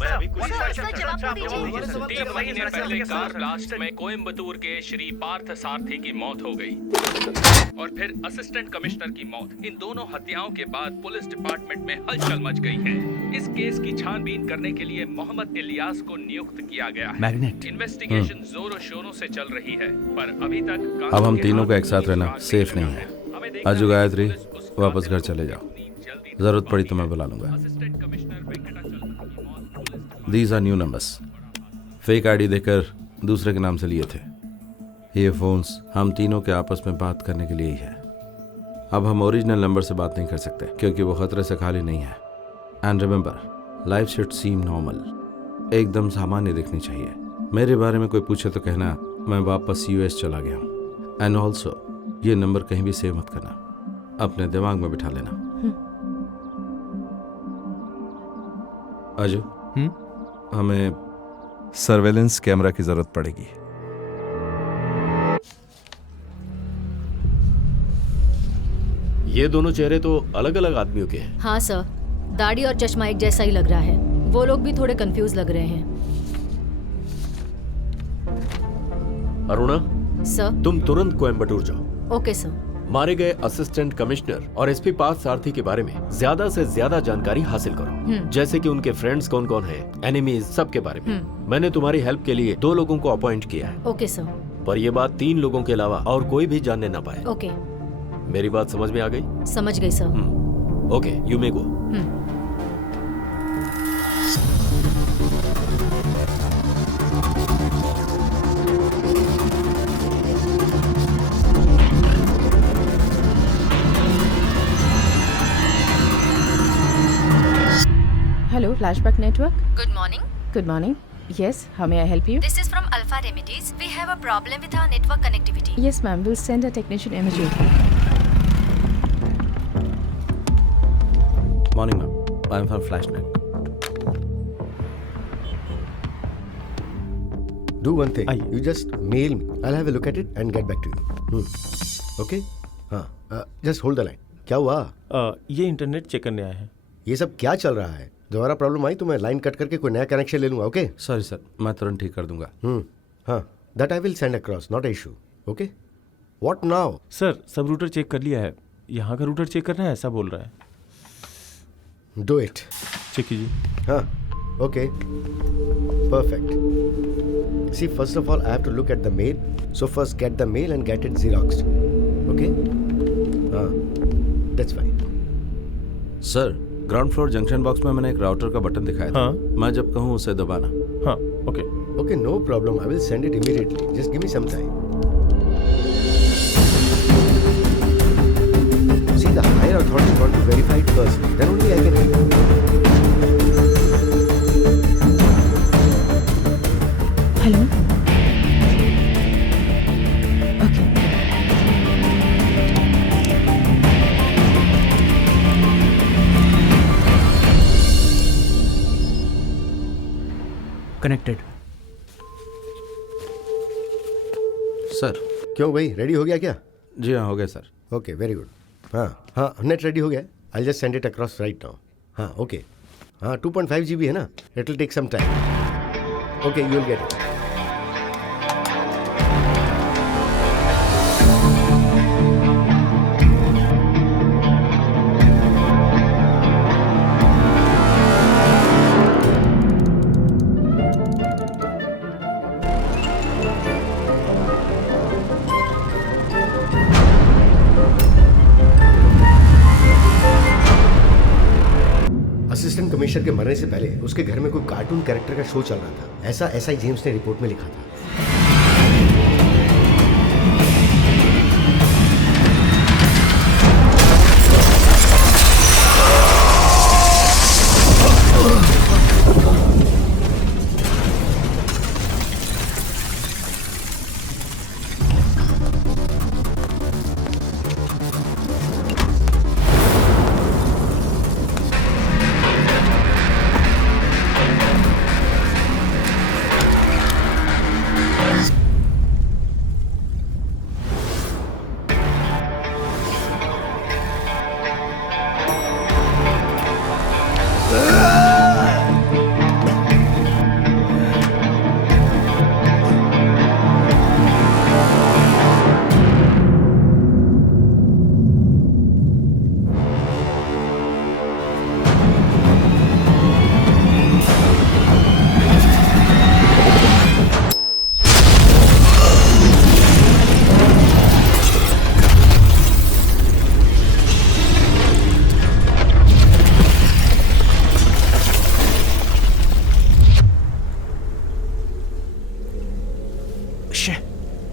मैं अभी कुछ जवाब तो दीजिए। 3 महीने पहले कार ब्लास्ट में कोयम्बटूर के श्री पार्थ सारथी की मौत हो गई और फिर असिस्टेंट कमिश्नर की मौत। इन दोनों हत्याओं के बाद पुलिस डिपार्टमेंट में हलचल मच गई है। इस केस की छानबीन करने के लिए मोहम्मद इलियास को नियुक्त किया गया है। मैग्नेट इन्वेस्टिगेशन जोरों शोरों से चल रही है, पर अभी तक अब हम तीनों का एक साथ रहना सेफ नहीं है। आजू गायत्री, वापस घर चले जाओ। जरूरत पड़ी तो मैं बुला लूंगा। These are new numbers. Fake ID देकर दूसरे के नाम से लिए थे। ये फोन्स हम तीनों के आपस में बात करने के लिए ही है। अब हम ओरिजिनल नंबर से बात नहीं कर सकते क्योंकि वो खतरे से खाली नहीं है। And remember, life should seem normal, एकदम सामान्य दिखनी चाहिए। मेरे बारे में कोई पूछे तो कहना मैं वापस यूएस चला गया हूँ। एंड ऑल्सो ये नंबर कहीं भी सेव मत करना, अपने दिमाग में बिठा लेना। अजय, हमें सर्वेलेंस कैमरा की जरूरत पड़ेगी। ये दोनों चेहरे तो अलग अलग आदमियों के हैं। हाँ सर, दाढ़ी और चश्मा एक जैसा ही लग रहा है। वो लोग भी थोड़े कंफ्यूज लग रहे हैं। अरुणा, सर। तुम तुरंत कोयम्बटूर जाओ। Okay sir. मारे गए असिस्टेंट कमिश्नर और एसपी पार्थ सारथी के बारे में ज्यादा से ज्यादा जानकारी हासिल करो, जैसे कि उनके फ्रेंड्स कौन कौन हैं, एनिमीज, सब के बारे में। मैंने तुम्हारी हेल्प के लिए 2 लोगों को अपॉइंट किया है। Okay sir. पर ये बात 3 लोगों के अलावा और कोई भी जानने ना पाए। ओके। मेरी बात समझ में आ गई? समझ गई sir. Okay, you may go. Hello, Flashback Network. Good morning. Good morning. Yes, how may I help you? This is from Alpha Remedies. We have a problem with our network connectivity. Yes, ma'am. We'll send a technician immediately. Morning, ma'am. I'm from FlashNet. Do one thing. You just mail me. I'll have a look at it and get back to you. Okay? हाँ. Just hold the line. क्या हुआ? ये internet check करने आया है। ये सब क्या चल रहा है? दोबारा प्रॉब्लम आई तो मैं लाइन कट करके कोई नया कनेक्शन ले लूंगा। ओके? सॉरी सर, मैं तुरंत ठीक कर दूंगा। हाँ, that I will send across, not a issue. Okay? What now? Sir, सब रूटर चेक कर लिया है। यहाँ का रूटर चेक करना है, ऐसा बोल रहा है। Do it. चेक कीजिए। हाँ, okay, perfect. See, first of all I have to look at the mail, so first get the mail and get it xeroxed. Okay? हाँ, that's fine. Sir, ground floor junction box में मैंने एक router का button दिखाया था। मैं जब कहूँ उसे दबाना। हाँ, okay. Okay, no problem, I will send it immediately, just give me some time. See, the higher authority want to verify it first, then only I can help you. Hello. Okay. Connected. Sir. क्यों भाई, ready हो गया क्या? जी हाँ, हो गया sir. Okay, very good. हाँ हाँ, नेट रेडी हो गया। I just send it across right now. हाँ, ओके। हाँ, 2.5 GB है ना, it will take some time. Okay, you will get it. Assistant commissioner के मरने से पहले उसके घर में कोई कार्टून कैरेक्टर का शो चल रहा था, ऐसा एसआई जेम्स ने रिपोर्ट में लिखा था।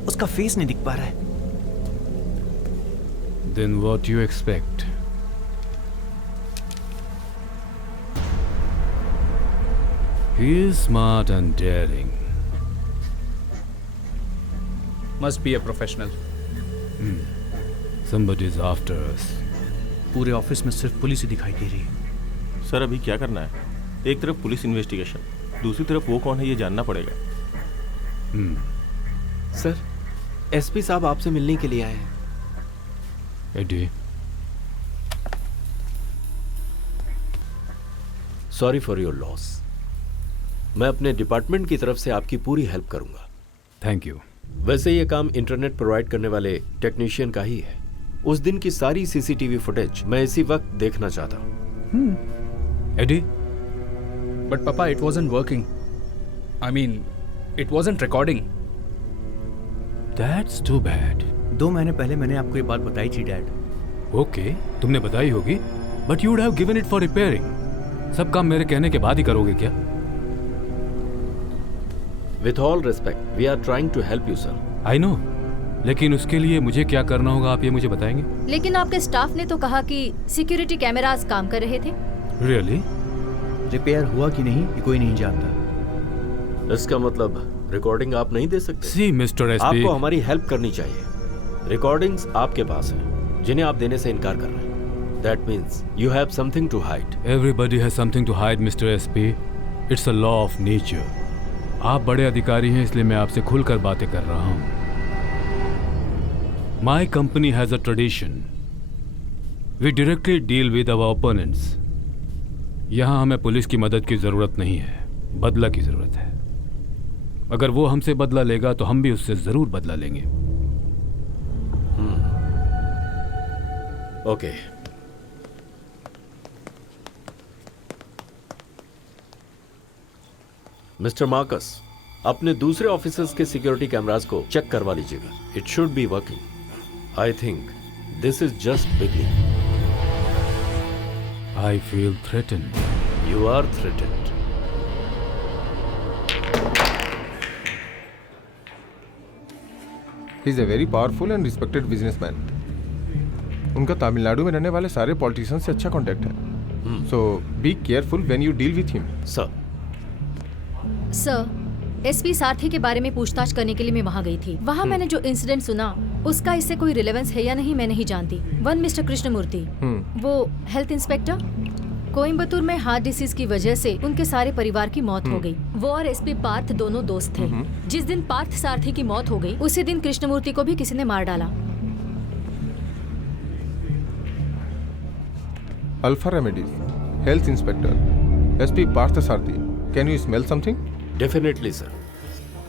उसका फेस नहीं दिख पा रहा है। Then what you expect? He is smart and daring. Must be a professional. Somebody is after us. पूरे ऑफिस में सिर्फ पुलिस ही दिखाई दे रही है। सर, अभी क्या करना है? एक तरफ पुलिस इन्वेस्टिगेशन, दूसरी तरफ वो कौन है ये जानना पड़ेगा। सर, एसपी साहब आपसे मिलने के लिए आए हैं। Eddie, sorry for your loss. मैं अपने डिपार्टमेंट की तरफ से आपकी पूरी हेल्प करूंगा। Thank you. वैसे ये काम इंटरनेट प्रोवाइड करने वाले टेक्नीशियन का ही है। उस दिन की सारी सीसीटीवी फुटेज मैं इसी वक्त देखना चाहता हूं। एडी, बट पापा it wasn't working. I mean, it wasn't recording. That's too bad. 2 महीने पहले मैंने आपको ये बात बताई थी डैड। ओके, तुमने बताई होगी, but you would have given it for repairing. सब काम मेरे कहने के बाद ही करोगे क्या? With all respect, we are trying to help you sir. I know, लेकिन उसके लिए मुझे क्या करना होगा आप ये मुझे बताएंगे? लेकिन आपके स्टाफ ने तो कहा कि सिक्योरिटी कैमरास काम कर रहे थे। रियली? रिपेयर हुआ कि नहीं ये कोई नहीं जानता। इसका मतलब रिकॉर्डिंग आप नहीं दे सकते? सी मिस्टर एसपी, आपको हमारी हेल्प करनी चाहिए। रिकॉर्डिंग्स आपके पास हैं, जिन्हें आप देने से इनकार कर रहे हैं। That means you have something to hide. Everybody has something to hide mister SP. It's a law of nature. आप बड़े अधिकारी हैं, इसलिए मैं आपसे खुलकर बातें कर रहा हूं। My company has a tradition. We directly deal with our opponents. यहां हमें पुलिस की मदद की जरूरत नहीं है, बदला की जरूरत है। अगर वो हमसे बदला लेगा तो हम भी उससे जरूर बदला लेंगे। ओके। मिस्टर मार्कस, अपने दूसरे ऑफिसर्स के सिक्योरिटी कैमरास को चेक करवा लीजिएगा। It should be working. I think this is just beginning. I feel threatened. You are threatened. He is a very powerful and respected businessman. उनका तमिलनाडु में रहने वाले सारे पॉलिटिशियंस से अच्छा कांटेक्ट है। So be careful when you deal with him. Sir, SP Sarathi के बारे में पूछताछ करने के लिए मैं वहाँ गई थी। वहाँ मैंने जो इंसिडेंट सुना उसका इससे कोई रिलेवेंस है या नहीं मैं नहीं जानती। वन मिस्टर कृष्णमूर्ति, वो हेल्थ इंस्पेक्टर, कोयम्बतूर में हार्ट डिसीज की वजह से उनके सारे परिवार की मौत हो गई। वो और एसपी पार्थ दोनों दोस्त थे। जिस दिन पार्थ सारथी की मौत हो गई उसी दिन कृष्णमूर्ति को भी किसी ने मार डाला। Alpha Remedies, health inspector, SP Partha Sarathi, can you smell something? Definitely sir.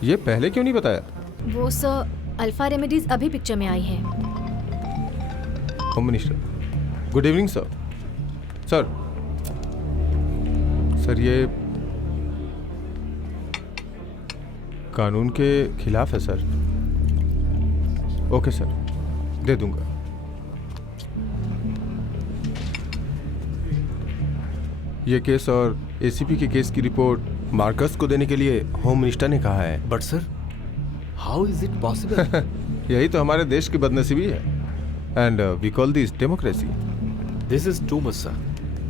ये पहले क्यों नहीं बताया? वो सर, अल्फा रेमेडीज अभी पिक्चर में आई है। Home minister, good evening sir. Sir ये कानून के खिलाफ है सर। ओके सर, दे दूंगा। ये केस और एसीपी के केस की रिपोर्ट मार्कस को देने के लिए होम मिनिस्टर ने कहा है। But sir, how is it possible? यही तो हमारे देश की बदनसीबी है। And we call this democracy. This is too much sir.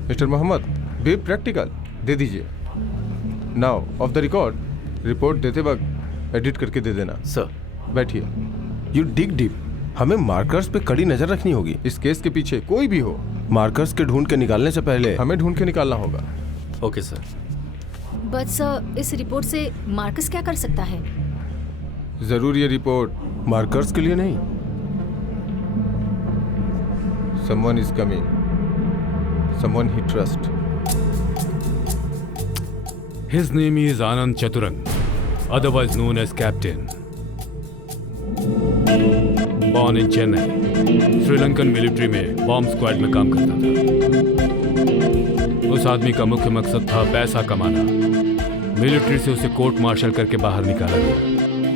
Mister Mohammad, be practical, दे दीजिए। Now off the record, report देते वक्त एडिट करके दे देना। सर बैठिए। You dig deep. हमें मार्कर्स पे कड़ी नजर रखनी होगी। इस केस के पीछे कोई भी हो, मार्कर्स के ढूंढ के निकालने से पहले हमें ढूंढ के निकालना होगा। Okay sir. बट सर, इस रिपोर्ट से मार्कस क्या कर सकता है? जरूर ये रिपोर्ट मार्कर्स के लिए नहीं। Someone is coming, someone he trust. His name is Anand Chaturang, otherwise known as Captain. Born in Chennai, Sri Lankan military में बॉम्ब स्क्वाड में काम करता था। उस आदमी का मुख्य मकसद था पैसा कमाना। मिलिट्री से उसे कोर्ट मार्शल करके बाहर निकाला गया।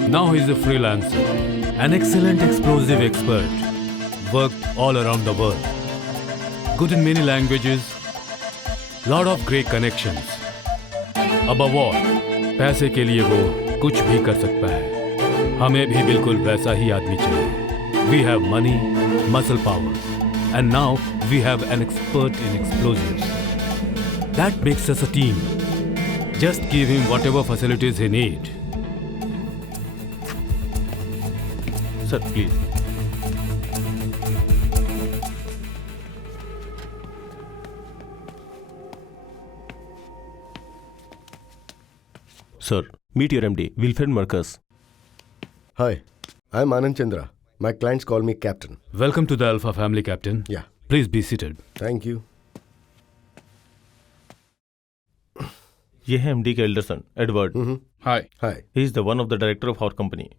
Now he is a freelancer, an excellent explosive expert, worked all around the world, good in many languages, lot of great connections. Above all, पैसे के लिए वो कुछ भी कर सकता है। हमें भी बिल्कुल वैसा ही आदमी चाहिए। We have money, muscle power, and now we have an expert in explosives. That makes us a team. Just give him whatever facilities he needs. Sir, please. Sir, meet your MD, Wilfred Marcus. Hi, I'm Anand Chandra. My clients call me Captain. Welcome to the Alpha family, Captain. Yeah. Please be seated. Thank you. ये है MD का elder son, Edward. Hi. Hi. He is the one of the director of our company.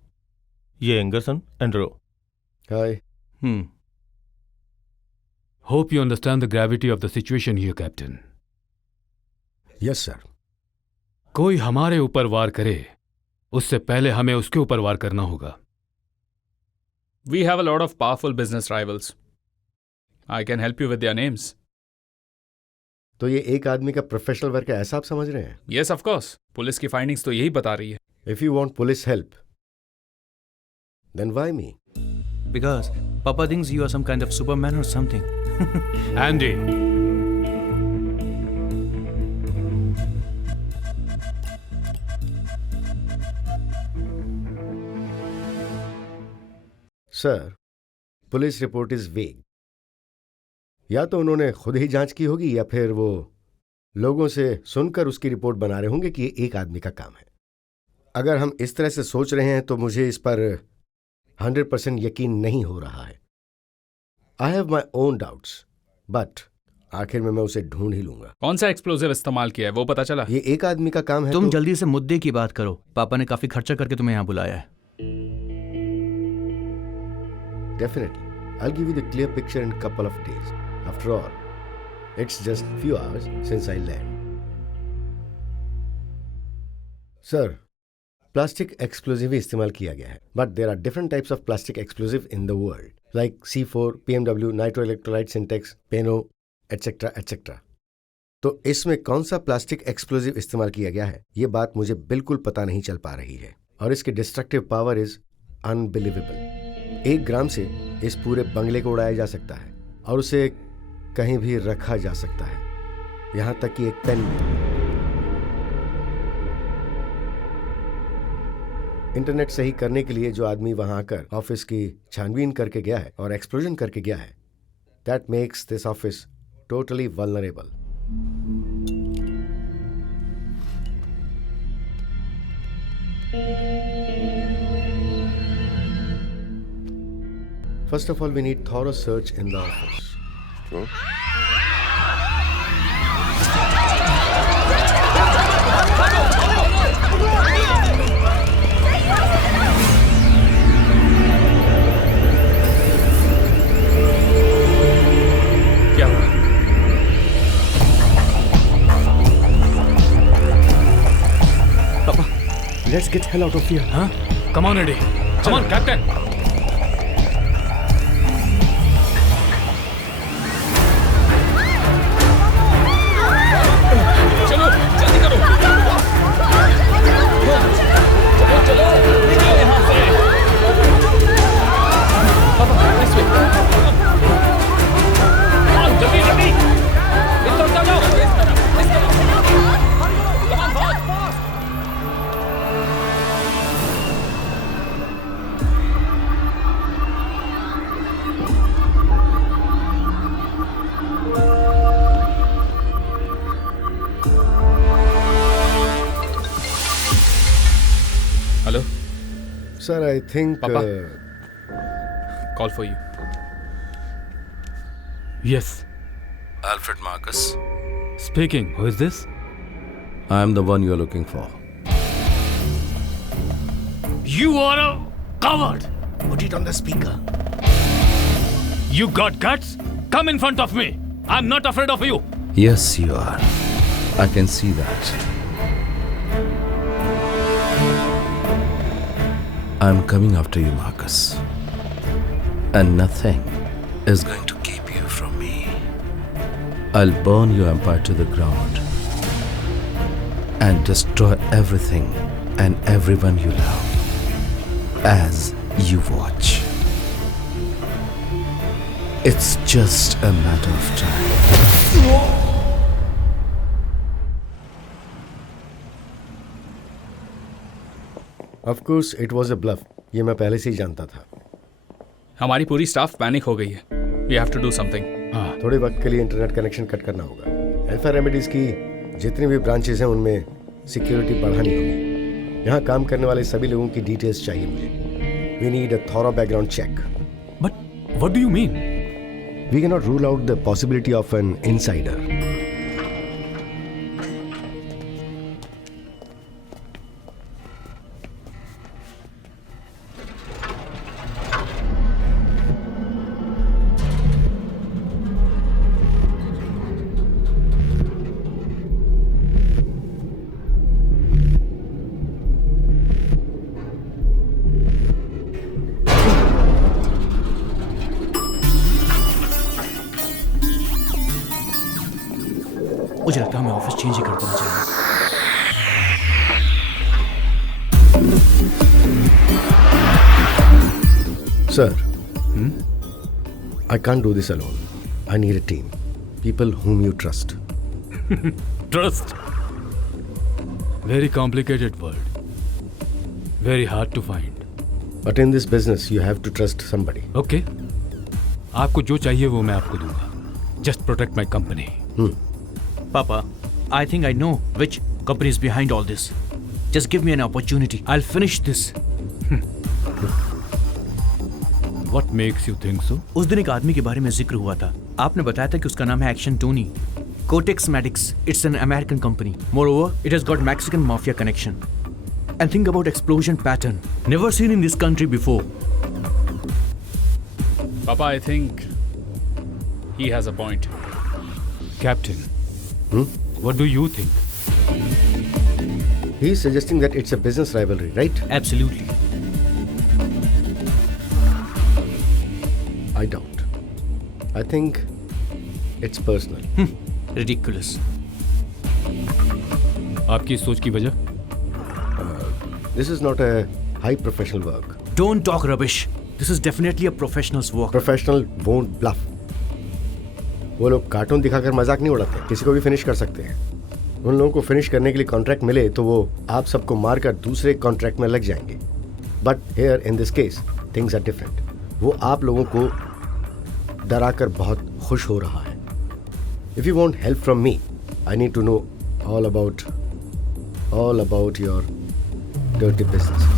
ये younger son, Andrew. Hi. Hope you understand the gravity of the situation here, Captain. Yes, sir. कोई हमारे ऊपर वार करे, उससे पहले हमें उसके ऊपर वार करना होगा. We have a lot of powerful business rivals. I can help you with their names. तो ये एक आदमी का प्रोफेशनल वर्क है ऐसा आप समझ रहे हैं? Yes, of course. पुलिस की फाइंडिंग्स तो यही बता रही है. If you want police help, then why me? Because Papa thinks you are some kind of Superman or something. Andy. Sir, police report is वेग. या तो उन्होंने खुद ही जांच की होगी या फिर वो लोगों से सुनकर उसकी रिपोर्ट बना रहे होंगे कि ये एक आदमी का काम है. अगर हम इस तरह से सोच रहे हैं तो मुझे इस पर 100% यकीन नहीं हो रहा है. I have my own doubts, but आखिर में मैं उसे ढूंढ ही लूंगा. कौन सा एक्सप्लोजिव इस्तेमाल किया है वो पता चला? ये एक आदमी का काम है. तुम जल्दी से मुद्दे की बात करो. पापा ने काफी खर्चा करके तुम्हें यहाँ बुलाया है. Definitely. I'll give you the clear picture in a couple of days. After all, it's just few hours since I land. Sir, plastic explosive ही इस्तेमाल किया गया है. But there are different types of plastic explosive in the world, like C4, PMW, nitroelectrolyte syntax, PENO, etc. etc. तो इसमें कौन सा plastic explosive इस्तेमाल किया गया है ये बात मुझे बिल्कुल पता नहीं चल पा रही है. और इसकी डिस्ट्रक्टिव पावर इज अनबिलीवेबल. 1 ग्राम से इस पूरे बंगले को उड़ाया जा सकता है और उसे कहीं भी रखा जा सकता है, यहां तक कि एक पेन में. इंटरनेट सही करने के लिए जो आदमी वहां आकर ऑफिस की छानबीन करके गया है और एक्सप्लोजन करके गया है, that makes this office totally vulnerable. First of all, we need thorough search in the office. क्या हुआ? Papa, let's get hell out of here. Huh? Come on, Eddie. Come on, Captain. Hello? Sir, I think... Papa? Call for you. Yes. Alfred Marcus. Speaking. Who is this? I am the one you are looking for. You are a coward. Put it on the speaker. You got guts? Come in front of me. I'm not afraid of you. Yes, you are. I can see that. I'm coming after you, Marcus. And nothing is going to keep you from me. I'll burn your empire to the ground and destroy everything and everyone you love as you watch. It's just a matter of time. Of course, it was a bluff. ये मैं पहले से ही जानता था. हमारी पूरी staff panic हो गई है. We have to do something. थोड़े वक्त के लिए इंटरनेट कनेक्शन कट करना होगा. अल्फा रेमेडीज की जितनी भी ब्रांचेस हैं उनमें सिक्योरिटी बढ़ानी होगी. यहाँ काम करने वाले सभी लोगों की डिटेल्स चाहिए मुझे. We need a thorough background check. But what do you mean? We cannot rule out the possibility of an insider. मुझे लगता है मैं ऑफिस चेंज ही कर देना चाहिए. Sir, I can't do this alone. I need a team. People whom you trust. Trust. Very complicated word. Very hard to find. But in this business, you have to trust somebody. Okay. आपको जो चाहिए वो मैं आपको दूंगा. Just protect my company. Papa, I think I know which company is behind all this. Just give me an opportunity. I'll finish this. What makes you think so? उस दिन एक आदमी के बारे में जिक्र हुआ था. आपने बताया था कि उसका नाम है action Tony. Cotex Madix. It's an American company. Moreover, it has got Mexican mafia connection. And think about explosion pattern. Never seen in this country before. Papa, I think he has a point. Captain. What do you think? He's suggesting that it's a business rivalry, right? Absolutely. I doubt. I think it's personal. Ridiculous. आपकी इस सोच की वजह? This is not a high professional work. Don't talk rubbish. This is definitely a professional's work. Professional won't bluff. वो लोग cartoon दिखाकर मजाक नहीं उड़ाते. किसी को भी फिनिश कर सकते हैं. उन लोगों को फिनिश करने के लिए कॉन्ट्रैक्ट मिले तो वो आप सबको मारकर दूसरे कॉन्ट्रैक्ट में लग जाएंगे. But here in this case things are different. वो आप लोगों को डराकर बहुत खुश हो रहा है. If you want help from me, I need to know all about your dirty business.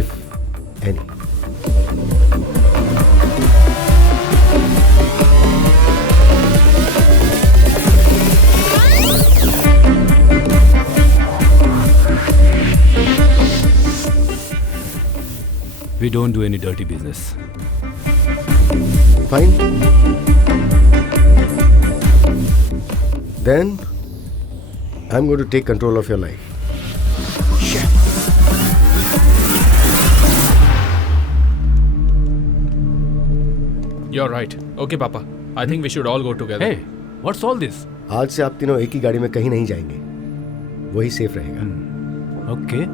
If any. We don't do any dirty business. Fine. Then I'm going to take control of your life. You're right. Okay, Papa. I think we should all go together. Hey, what's all this? आज से आप तीनों एक ही गाड़ी में कहीं नहीं जाएंगे. वही सेफ रहेगा. Okay.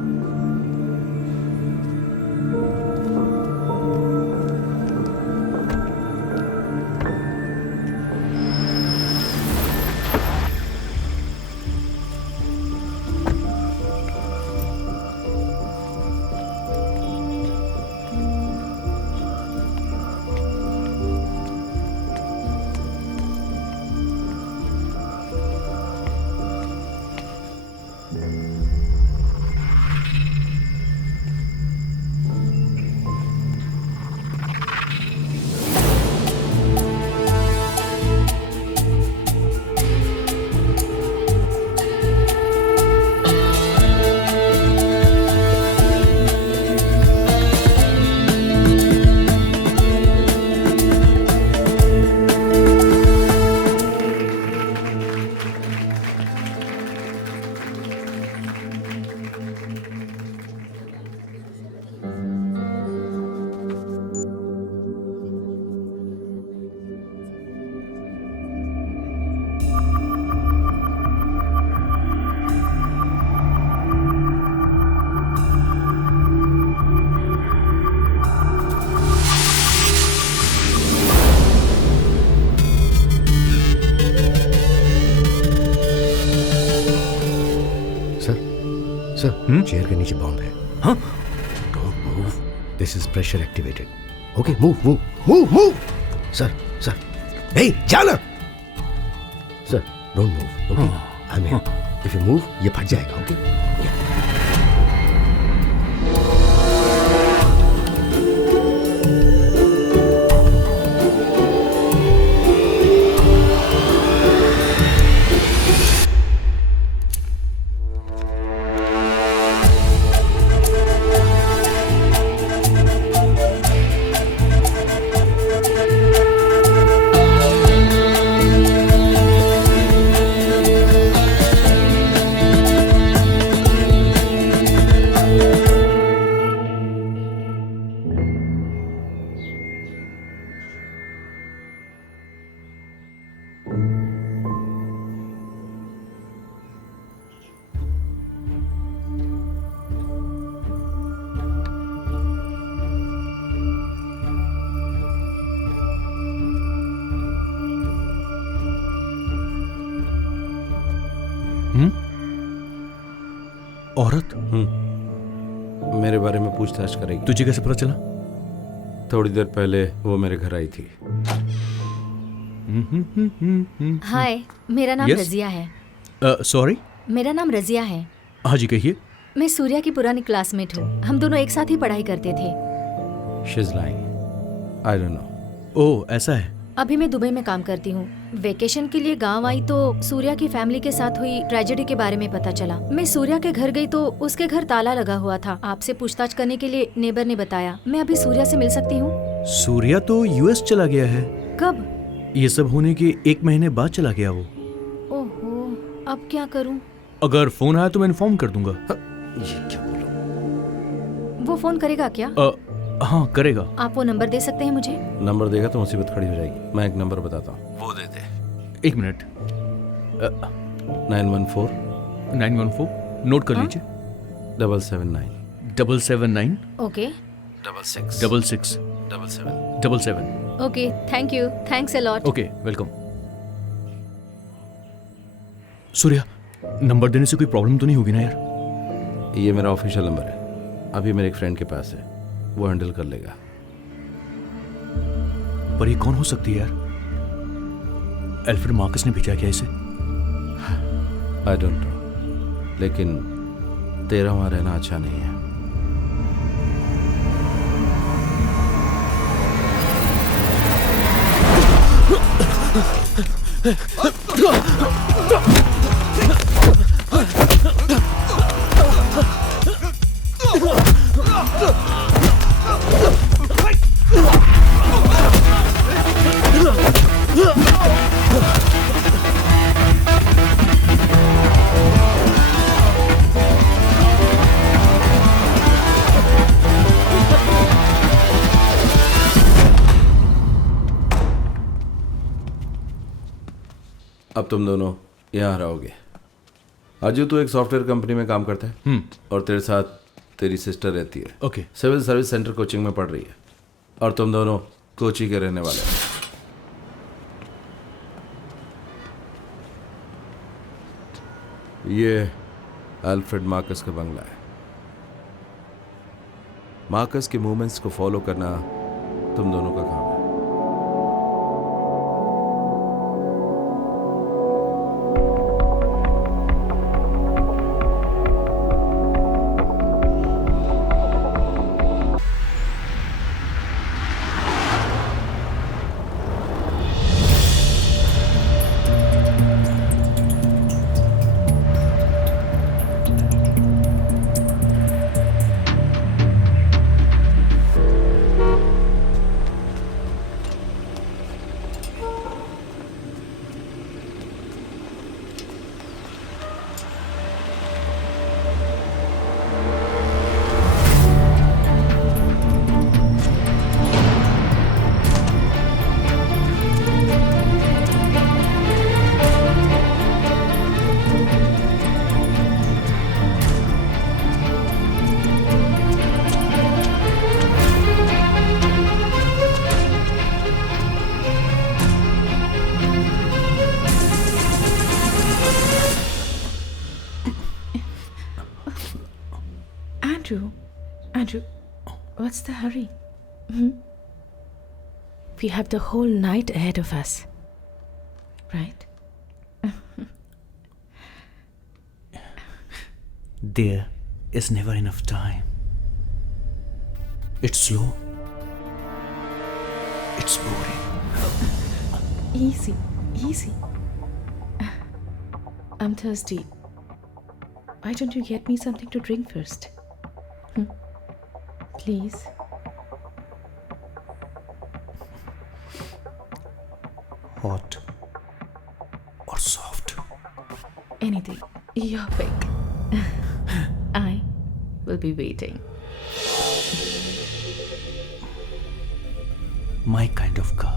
सर, चेयर के नीचे बॉम्ब है. Don't move. This is pressure activated. Okay, move. Sir. Hey, जाना. Sir, don't move. Okay, I'm here. If you move, ये फट जाएगा. Okay. औरत मेरे बारे में पूछताछ करेगी। तुझे कैसे पता चला? थोड़ी देर पहले वो मेरे घर आई थी। हाय, मेरा नाम Yes? रजिया है। सॉरी? मेरा नाम रजिया है। हाँ जी, कहिए। मैं सूर्या की पुरानी क्लासमेट हूँ। हम दोनों एक साथ ही पढ़ाई करते थे। She's lying. I don't know. ओह, ऐसा है। अभी मैं दुबई में काम करती हूँ। वेकेशन के लिए गांव आई तो सूर्या की फैमिली के साथ हुई ट्रेजेडी के बारे में पता चला। मैं सूर्या के घर गई तो उसके घर ताला लगा हुआ था। आपसे पूछताछ करने के लिए नेबर ने बताया। मैं अभी सूर्या से मिल सकती हूँ? सूर्या तो यूएस चला गया है। कब? ये सब होने के 1 महीने बाद चला गया वो। ओहो, अब क्या करूँ? अगर फोन आया तो मैं इन्फॉर्म कर दूंगा। ये क्या बोलो? वो फोन करेगा क्या? हाँ, करेगा। आप वो नंबर दे सकते हैं मुझे? नंबर देगा तो मुसीबत खड़ी हो जाएगी। मैं एक नंबर बताता हूँ, वो दे दे। 1 मिनट। 914 नोट कर लीजिए। 779 779 okay. 66 66 77 okay, thank you. Thanks a lot. Okay, welcome. Surya, number देने से कोई प्रॉब्लम तो नहीं होगी ना यार? ये मेरा ऑफिशियल नंबर है। अभी मेरे एक फ्रेंड के पास है, वो हैंडल कर लेगा। पर ये कौन हो सकती है यार? एल्फ्रेड मार्कस ने भेजा क्या इसे? आई डोंट नो, लेकिन तेरा वहां रहना अच्छा नहीं है। अब तुम दोनों यहाँ रहोगे। अजू, तू एक सॉफ्टवेयर कंपनी में काम करता है और तेरे साथ तेरी सिस्टर रहती है। Okay. Civil service centre coaching में पढ़ रही है और तुम दोनों कोची के रहने वाले हो। ये अल्फ्रेड मार्कस का बंगला है। मार्कस के मूवमेंट्स को फॉलो करना तुम दोनों का काम है। Andrew, what's the hurry? We have the whole night ahead of us. Right? There is never enough time. It's slow. It's boring. Easy, easy. I'm thirsty. Why don't you get me something to drink first? Please. Hot or soft? Anything. Your pick. I will be waiting. My kind of girl.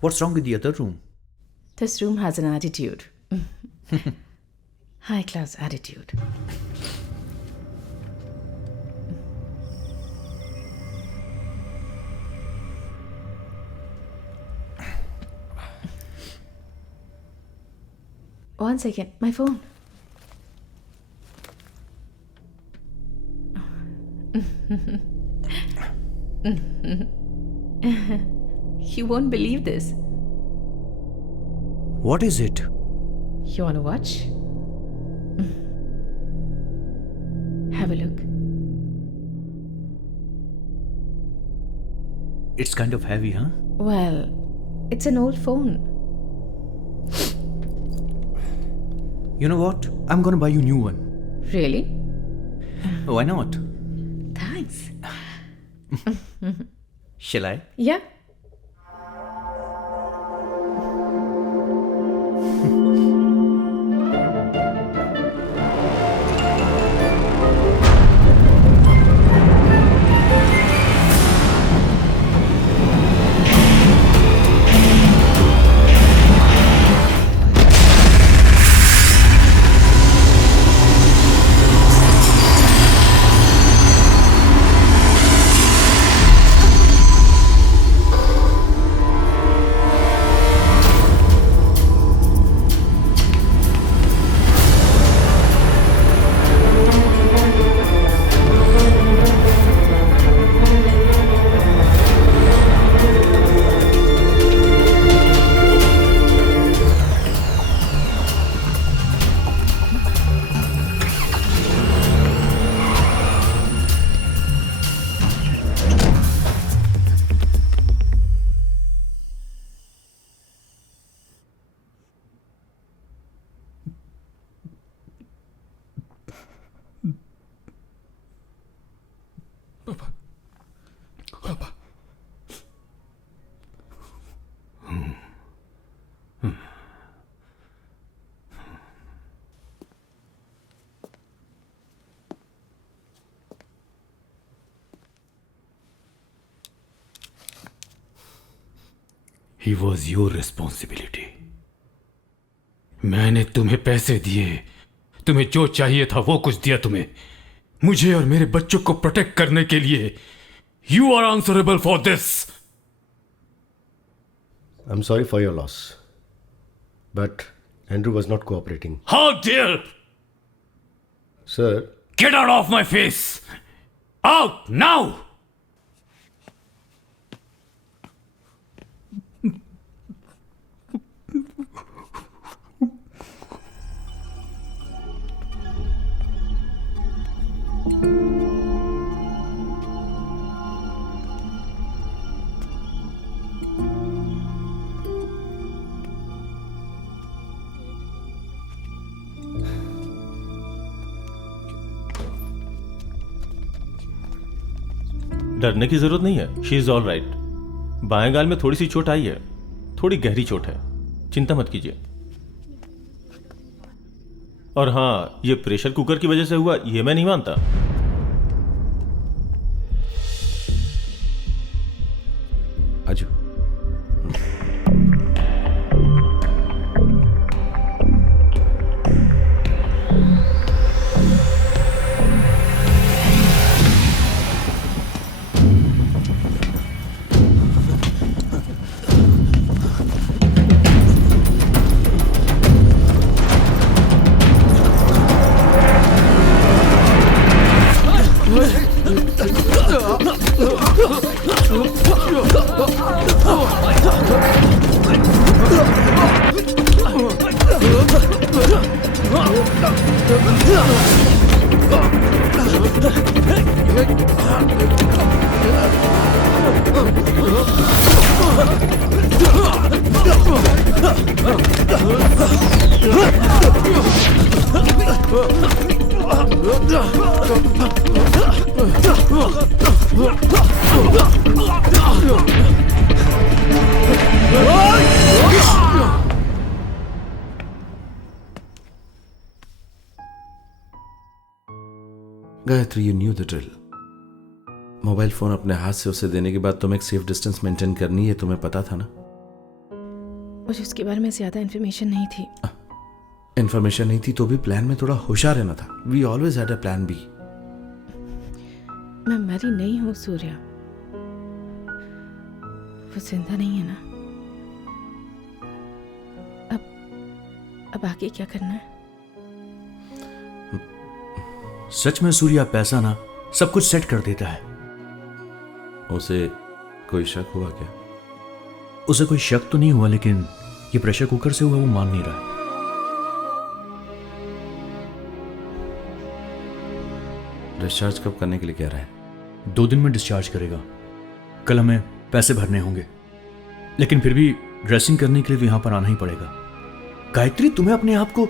What's wrong with the other room? This room has an attitude. High class attitude. One second, my phone. You won't believe this. What is it? You want to watch? Have a look. It's kind of heavy, huh? Well, it's an old phone. You know what? I'm gonna buy you a new one. Really? Why not? Thanks. Shall I? Yeah. He was your responsibility. मैंने तुम्हें पैसे दिए, तुम्हें जो चाहिए था वो कुछ दिया तुम्हें, मुझे और मेरे बच्चों को प्रोटेक्ट करने के लिए. You are answerable for this. I'm sorry for your loss. But Andrew was not cooperating. How dare! Sir. Get out of my face! Out now! डरने की जरूरत नहीं है. She is all right. बाएं गाल में थोड़ी सी चोट आई है, थोड़ी गहरी चोट है, चिंता मत कीजिए। और हाँ, ये प्रेशर कुकर की वजह से हुआ ये मैं नहीं मानता। अजू, Gayatri, you new the drill. Mobile phone अपने हाथ से उसे देने के बाद तुम्हें एक सेफ डिस्टेंस मेंटेन करनी है, तुम्हें पता था ना? मुझे उसके बारे में ज्यादा इन्फॉर्मेशन नहीं थी। इन्फॉर्मेशन नहीं थी तो भी प्लान में थोड़ा होशियार रहना था। We always had a plan B. मैं मरी नहीं हूँ सूर्या, वो जिंदा नहीं है ना। अब आगे क्या करना है? सच में सूर्या पैसा ना सब कुछ सेट कर देता है। उसे कोई शक हुआ क्या? उसे कोई शक तो नहीं हुआ, लेकिन ये प्रेशर कुकर से हुआ वो मान नहीं रहा है। डिस्चार्ज कब करने के लिए कह रहा है? 2 दिन में डिस्चार्ज करेगा। कल हमें पैसे भरने होंगे, लेकिन फिर भी ड्रेसिंग करने के लिए तो यहां पर आना ही पड़ेगा। गायत्री, तुम्हें अपने आप को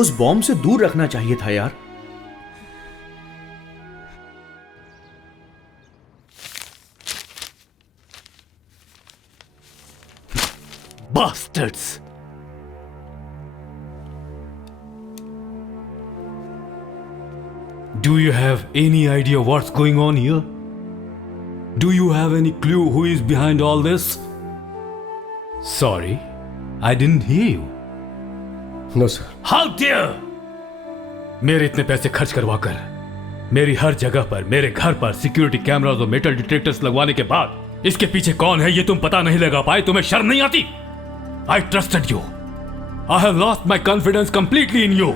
उस बॉम्ब से दूर रखना चाहिए था यार। Bastards! Do you have any idea what's going on here? Do you have any clue who is behind all this? Sorry, I didn't hear you. No, sir. How dare! मेरे इतने पैसे खर्च करवाकर मेरी हर जगह पर, मेरे घर पर सिक्योरिटी कैमरास और मेटल डिटेक्टर्स लगवाने के बाद इसके पीछे कौन है ये तुम पता नहीं लगा पाए? तुम्हें शर्म नहीं आती? I trusted you. I have lost my confidence completely in you.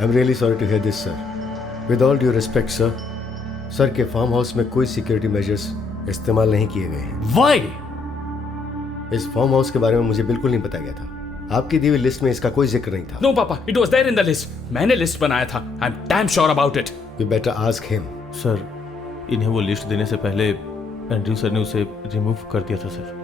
I'm really sorry to hear this, sir. With all due respect, sir, sir के फार्म हाउस में कोई सिक्योरिटी मेजर्स इस्तेमाल नहीं किए गए हैं। Why? इस फार्म हाउस के बारे में मुझे बिल्कुल नहीं बताया गया था। आपकी दी हुई लिस्ट में इसका कोई जिक्र नहीं था। No, Papa. It was there in the list. मैंने लिस्ट बनाया था. I'm damn sure about it. You better ask him. Sir, इन्हें वो लिस्ट देने से पहले एंड्रयू सर ने उसे रिमूव कर दिया था sir.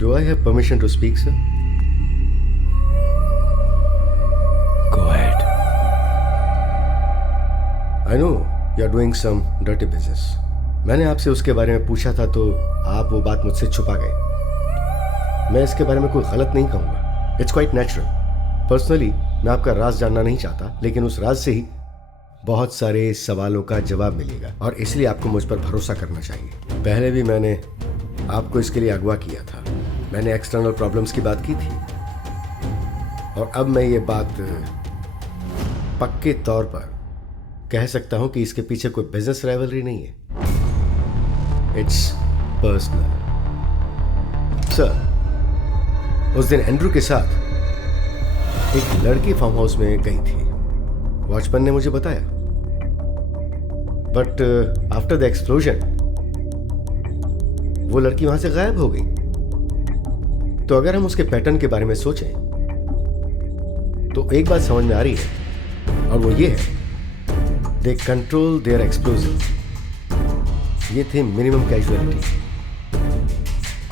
Do I have permission to speak, sir? Go ahead. I know you are doing some dirty business. मैंने आपसे उसके बारे में पूछा था तो आप वो बात मुझसे छुपा गए। मैं इसके बारे में कोई गलत नहीं कहूँगा। It's quite natural. Personally, मैं आपका राज जानना नहीं चाहता, लेकिन उस राज से ही बहुत सारे सवालों का जवाब मिलेगा और इसलिए आपको मुझ पर भरोसा करना चाहिए। पहले भी मैंने आपको इसके लिए अगवा किया था। मैंने एक्सटर्नल प्रॉब्लम्स की बात की थी और अब मैं ये बात पक्के तौर पर कह सकता हूं कि इसके पीछे कोई बिजनेस राइवलरी नहीं है। It's personal. सर, उस दिन एंड्रू के साथ एक लड़की फार्म हाउस में गई थी। वॉचमैन ने मुझे बताया। बट आफ्टर द एक्सप्लोजन वो लड़की वहां से गायब हो गई। तो अगर हम उसके पैटर्न के बारे में सोचें तो एक बात समझ में आ रही है, और वो ये है, दे कंट्रोल देयर एक्सप्लोजिव। ये थे मिनिमम कैजुअलिटी,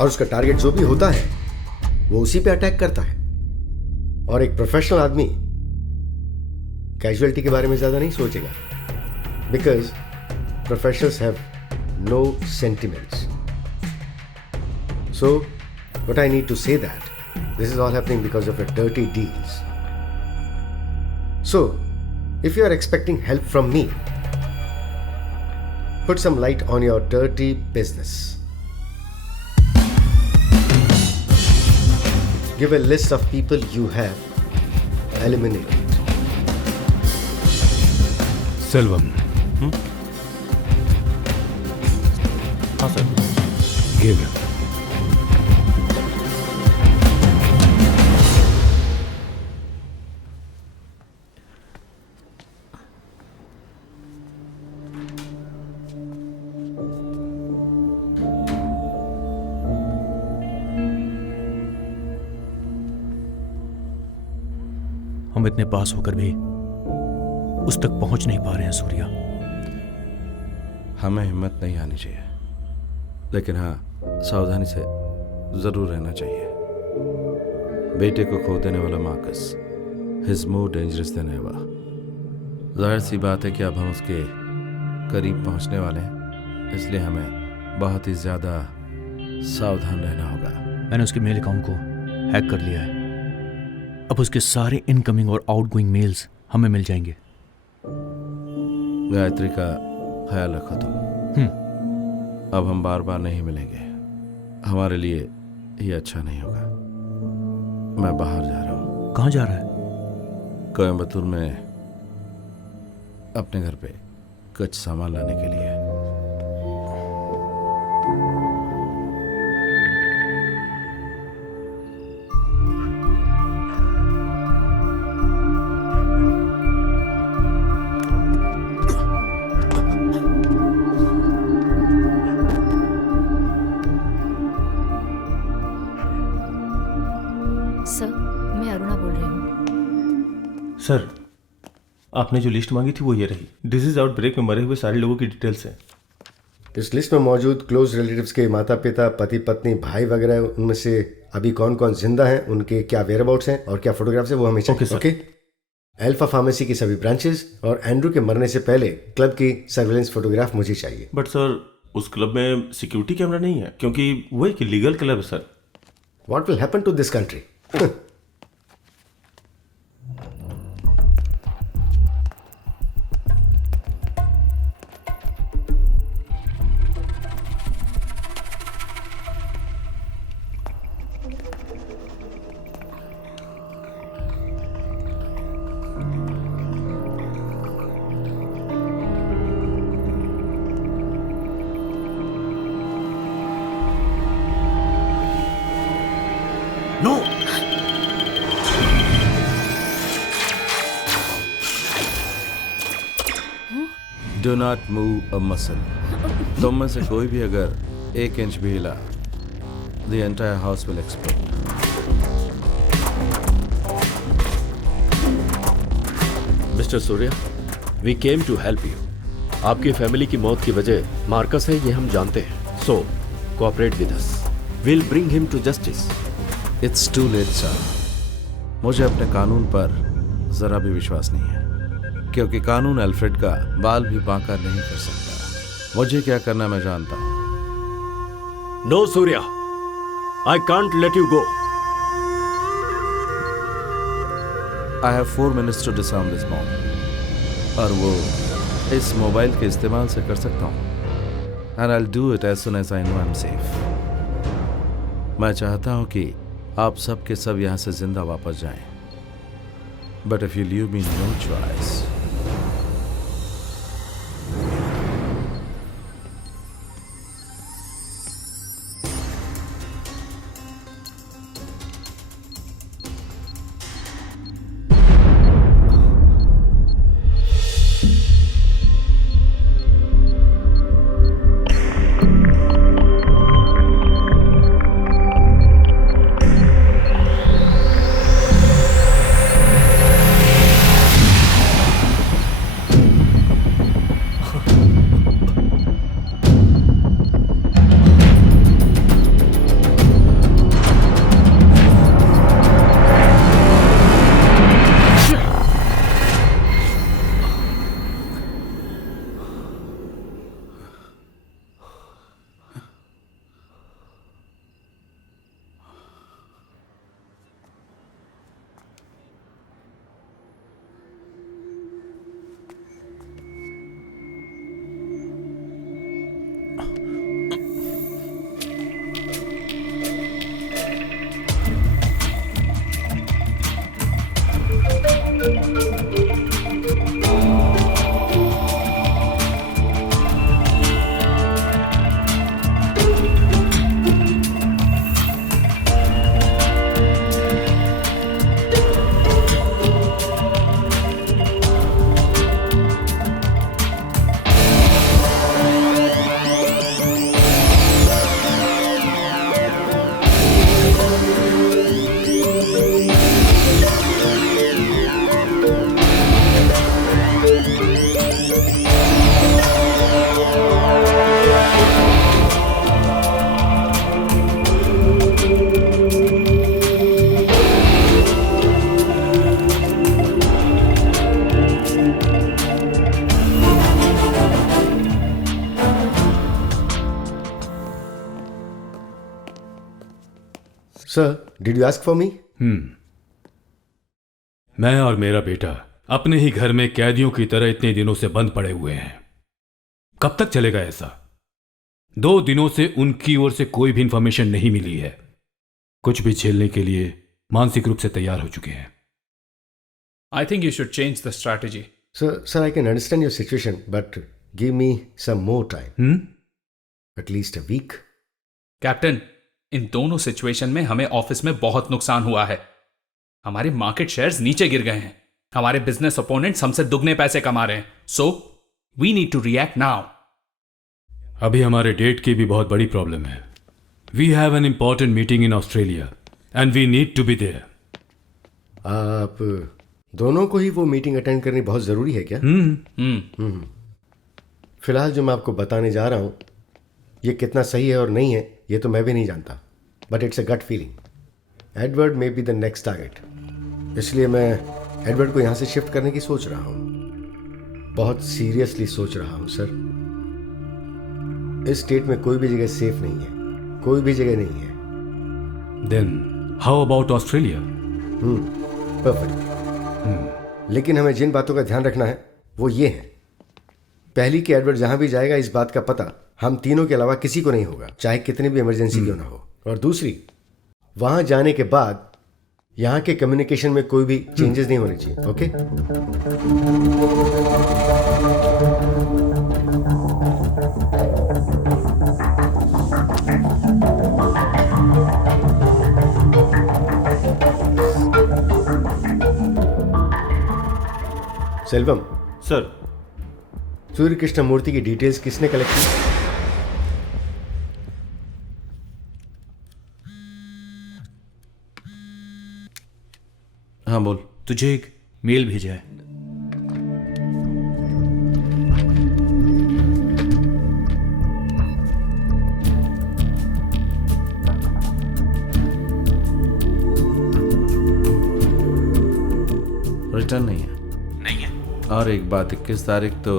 और उसका टारगेट जो भी होता है वो उसी पे अटैक करता है। और एक प्रोफेशनल आदमी कैजुअलिटी के बारे में ज्यादा नहीं सोचेगा, because professionals have no sentiments. So what I need to say that this is all happening because of a dirty deals. So if you are expecting help from me, put some light on your dirty business. Give a list of people you have eliminated. Selvam. हाँ sir. Give him. हम इतने पास होकर भी उस तक पहुंच नहीं पा रहे हैं सूर्या। हमें हिम्मत नहीं आनी चाहिए, लेकिन हाँ सावधानी से जरूर रहना चाहिए। बेटे को खो देने वाला Marcus is more dangerous than ever. जाहिर सी बात है कि अब हम उसके करीब पहुंचने वाले हैं, इसलिए हमें बहुत ही ज्यादा सावधान रहना होगा। मैंने उसके मेल अकाउंट को हैक कर लिया है। अब उसके सारे इनकमिंग और आउटगोइंग मेल्स हमें मिल जाएंगे। गायत्री का ख्याल रखो तुम। अब हम बार बार नहीं मिलेंगे, हमारे लिए ये अच्छा नहीं होगा। मैं बाहर जा रहा हूँ। कहाँ जा रहा है? कोयम्बतूर में अपने घर पे कुछ सामान लाने के लिए। सर, आपने जो लिस्ट मांगी थी वो ये रही। डिजीज आउटब्रेक में मरे हुए सारे लोगों की डिटेल्स हैं। इस लिस्ट में मौजूद क्लोज रिलेटिव्स के माता पिता, पति पत्नी, भाई वगैरह, उनमें से अभी कौन कौन जिंदा हैं, उनके क्या वेयरअबाउट्स हैं और क्या फोटोग्राफ्स हैं, वो हमें चाहिए। ओके। अल्फा फार्मेसी की सभी ब्रांचेस और एंड्रू के मरने से पहले क्लब की सर्वेलेंस फोटोग्राफ मुझे चाहिए। बट सर, उस क्लब में सिक्योरिटी कैमरा नहीं है, क्योंकि वो एक लीगल क्लब है sir. What will happen to this country? Do not move a muscle. तुम में से कोई भी अगर 1 इंच भी हिला, the entire house will explode. Mister Surya, we came to help you. आपकी फैमिली की मौत की वजह मार्कस है, ये हम जानते हैं. So, cooperate with us. We'll bring him to justice. It's too late, sir. मुझे अपने कानून पर जरा भी विश्वास नहीं है, क्योंकि कानून अल्फ्रेड का बाल भी बांका नहीं कर सकता। मुझे क्या करना मैं जानता हूं। No, Surya. I can't let you go. I have 4 minutes to disarm this bomb. और वो इस मोबाइल के इस्तेमाल से कर सकता हूं। And I'll do it as soon as I know I'm safe. मैं चाहता हूं कि आप सब के सब यहां से जिंदा वापस जाएं। But if you leave me no choice. Sir, did you ask for me? मैं और मेरा बेटा अपने ही घर में कैदियों की तरह इतने दिनों से बंद पड़े हुए हैं। कब तक चलेगा ऐसा? 2 दिनों से उनकी ओर से कोई भी इंफॉर्मेशन नहीं मिली है। कुछ भी झेलने के लिए मानसिक रूप से तैयार हो चुके हैं। I think you should change the strategy. Sir, I can understand your situation, but give me some more time. At least a week. Captain, इन दोनों सिचुएशन में हमें ऑफिस में बहुत नुकसान हुआ है। हमारे मार्केट शेयर्स नीचे गिर गए हैं। हमारे बिजनेस ओपोनेंट्स हमसे दुगने पैसे कमा रहे हैं। So we need to react now. अभी हमारे डेट की भी बहुत बड़ी प्रॉब्लम है। We have an important meeting in Australia and we need to be there. आप दोनों को ही वो मीटिंग अटेंड करनी बहुत जरूरी है क्या? फिलहाल जो मैं आपको बताने जा रहा हूं, ये कितना सही है और नहीं है ये तो मैं भी नहीं जानता, but it's a gut feeling. Edward may be the next target, इसलिए मैं एडवर्ड को यहां से शिफ्ट करने की सोच रहा हूं। बहुत सीरियसली सोच रहा हूं सर। इस स्टेट में कोई भी जगह सेफ नहीं है, कोई भी जगह नहीं है। Then how about Australia? Perfect. लेकिन हमें जिन बातों का ध्यान रखना है वो ये है, पहली कि एडवर्ड जहां भी जाएगा इस बात का पता हम तीनों के अलावा किसी को नहीं होगा, चाहे कितनी भी इमरजेंसी क्यों ना हो। और दूसरी, वहां जाने के बाद यहां के कम्युनिकेशन में कोई भी चेंजेस नहीं होने चाहिए। ओके? सेल्वम सर, सूर्य कृष्ण मूर्ति की डिटेल्स किसने कलेक्ट की? हाँ बोल। तुझे एक मेल भेजा है। रिटर्न नहीं है। नहीं है। और एक बात, 21 तारीख तो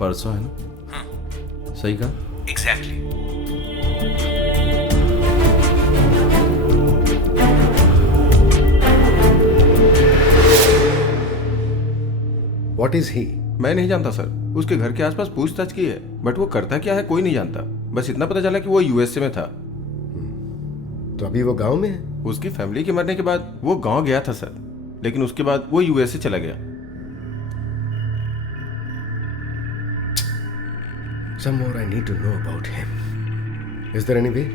परसों है ना? सही कहा? एग्जैक्टली। What is he? मैं नहीं जानता सर। उसके घर के आसपास पूछताछ की है, बट वो करता क्या है कोई नहीं जानता। बस इतना पता चला कि वो यूएसए में था। तो अभी वो गांव में है? उसकी फैमिली के मरने के बाद वो गांव गया था सर, लेकिन उसके बाद वो यूएसए चला गया। Some more I need to know about him. Is there any way?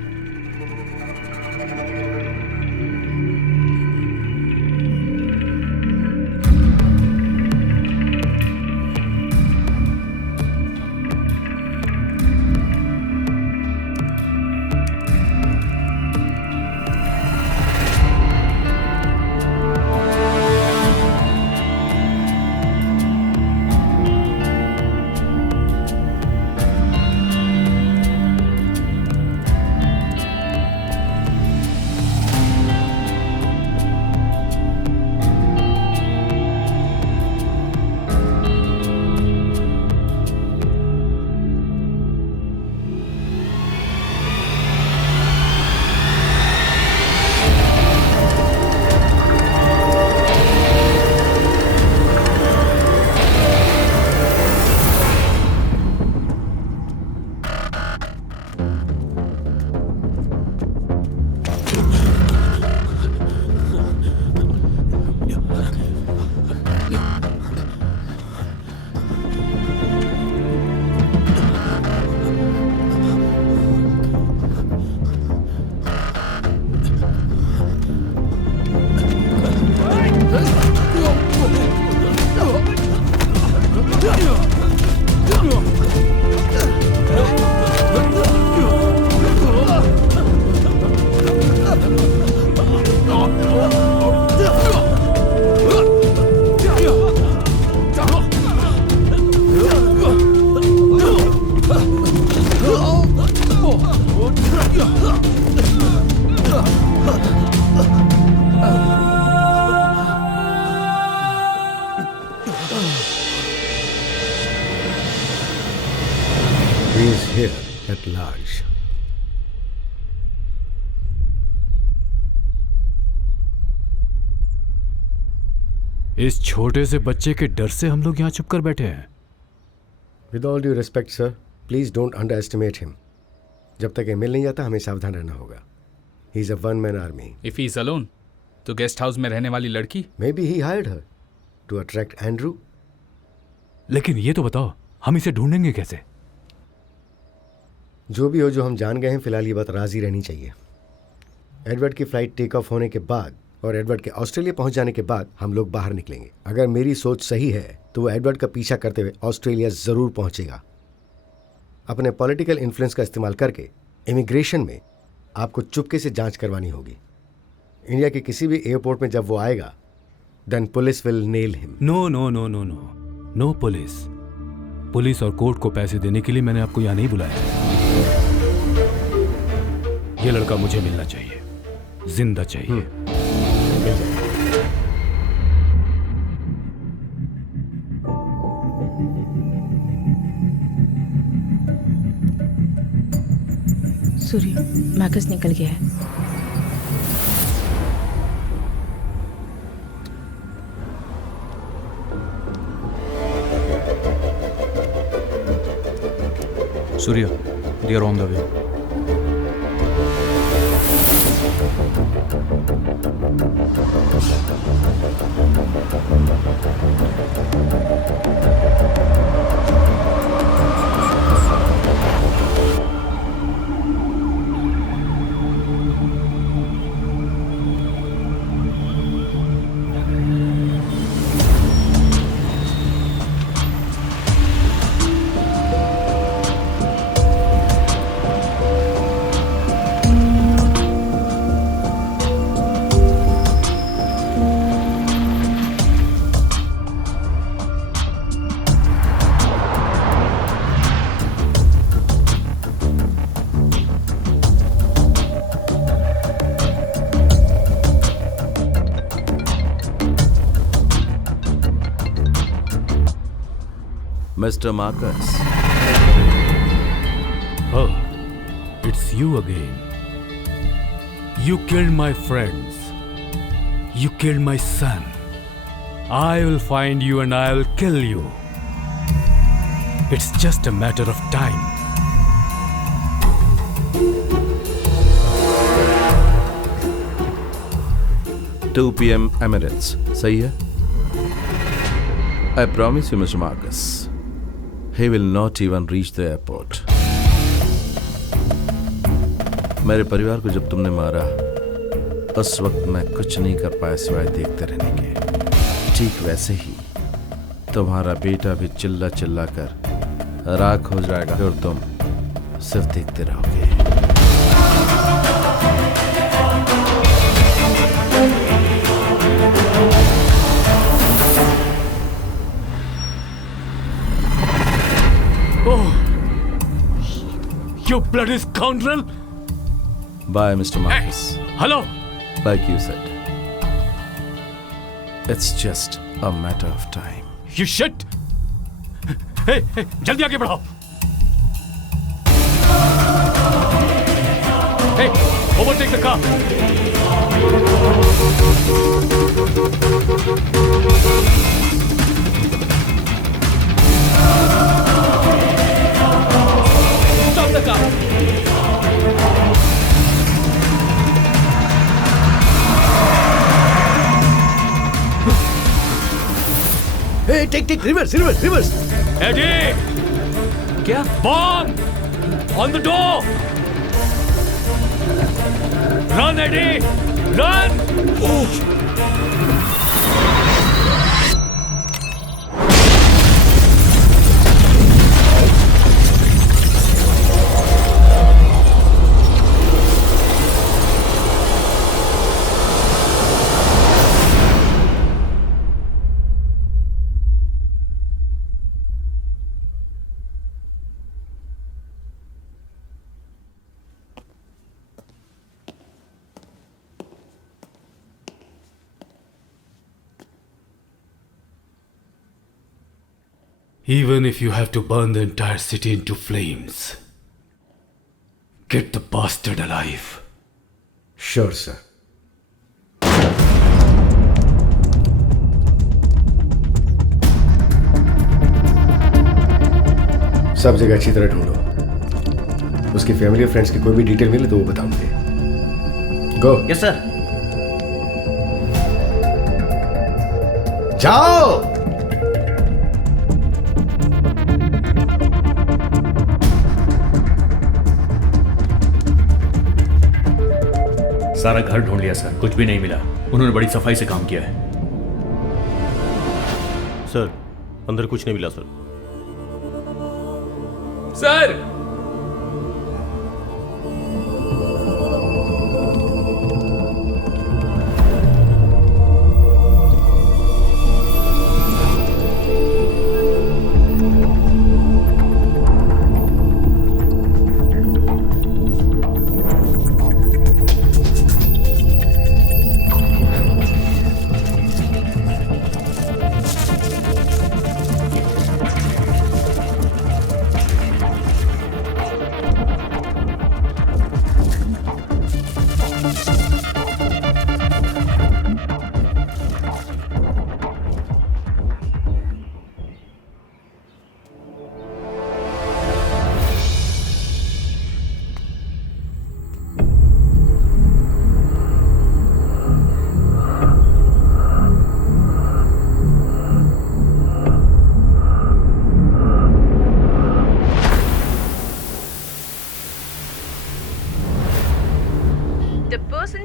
He is here at large. इस छोटे से बच्चे के डर से हम लोग यहाँ छुप कर बैठे हैं। With all due respect sir, please don't under estimate him. जब तक ये मिल नहीं जाता हमें सावधान रहना होगा। He is a one man army. If he is alone, तो गेस्ट हाउस में रहने वाली लड़की? Maybe he hired her to attract Andrew. लेकिन ये तो बताओ, हम इसे ढूंढेंगे कैसे? जो भी हो, जो हम जान गए हैं, फिलहाल ये बात राजी रहनी चाहिए। एडवर्ड की फ्लाइट टेक ऑफ होने के बाद और एडवर्ड के ऑस्ट्रेलिया पहुंच जाने के बाद हम लोग बाहर निकलेंगे। अगर मेरी सोच सही है तो वो एडवर्ड का पीछा करते हुए ऑस्ट्रेलिया जरूर पहुंचेगा। अपने पॉलिटिकल इन्फ्लुएंस का इस्तेमाल करके इमिग्रेशन में आपको चुपके से जांच करवानी होगी। इंडिया के किसी भी एयरपोर्ट में जब वो आएगा, then police will nail him. No no no no no no police. Police और कोर्ट को पैसे देने के लिए मैंने आपको यहाँ नहीं बुलाया। ये लड़का मुझे मिलना चाहिए, जिंदा चाहिए। मिल जाएगा। सूर्य, मार्कस निकल गया है। Surya, they are on the way. Mr. Marcus. Oh, it's you again. You killed my friends. You killed my son. I will find you and I will kill you. It's just a matter of time. Two p.m. Emirates. सही है? I promise you, Mr. Marcus. He will not even reach the airport. मेरे परिवार को जब तुमने मारा, उस वक्त मैं कुछ नहीं कर पाया सिवाय देखते रहने के। ठीक वैसे ही तुम्हारा बेटा भी चिल्ला चिल्ला कर राख हो जाएगा और तुम सिर्फ देखते रहोगे। Oh, you bloody scoundrel! Bye, Mr. Marcus. Hey, hello. Like you said, it's just a matter of time. You shit! Hey, hey, जल्दी आगे बढ़ाओ. Hey, overtake the car. Stop the car. Hey, take, reverse. Eddie! क्या? Bomb! On the door! Run, Eddie! Run! Even if you have to burn the entire city into flames, get the bastard alive. Sure, sir. सब जगह अच्छी तरह ढूंढो। उसकी family और friends की कोई भी डिटेल मिले तो वो बताऊंगे। गो। Yes sir. जाओ। सारा घर ढूंढ लिया सर, कुछ भी नहीं मिला। उन्होंने बड़ी सफाई से काम किया है। सर अंदर कुछ नहीं मिला sir. Sir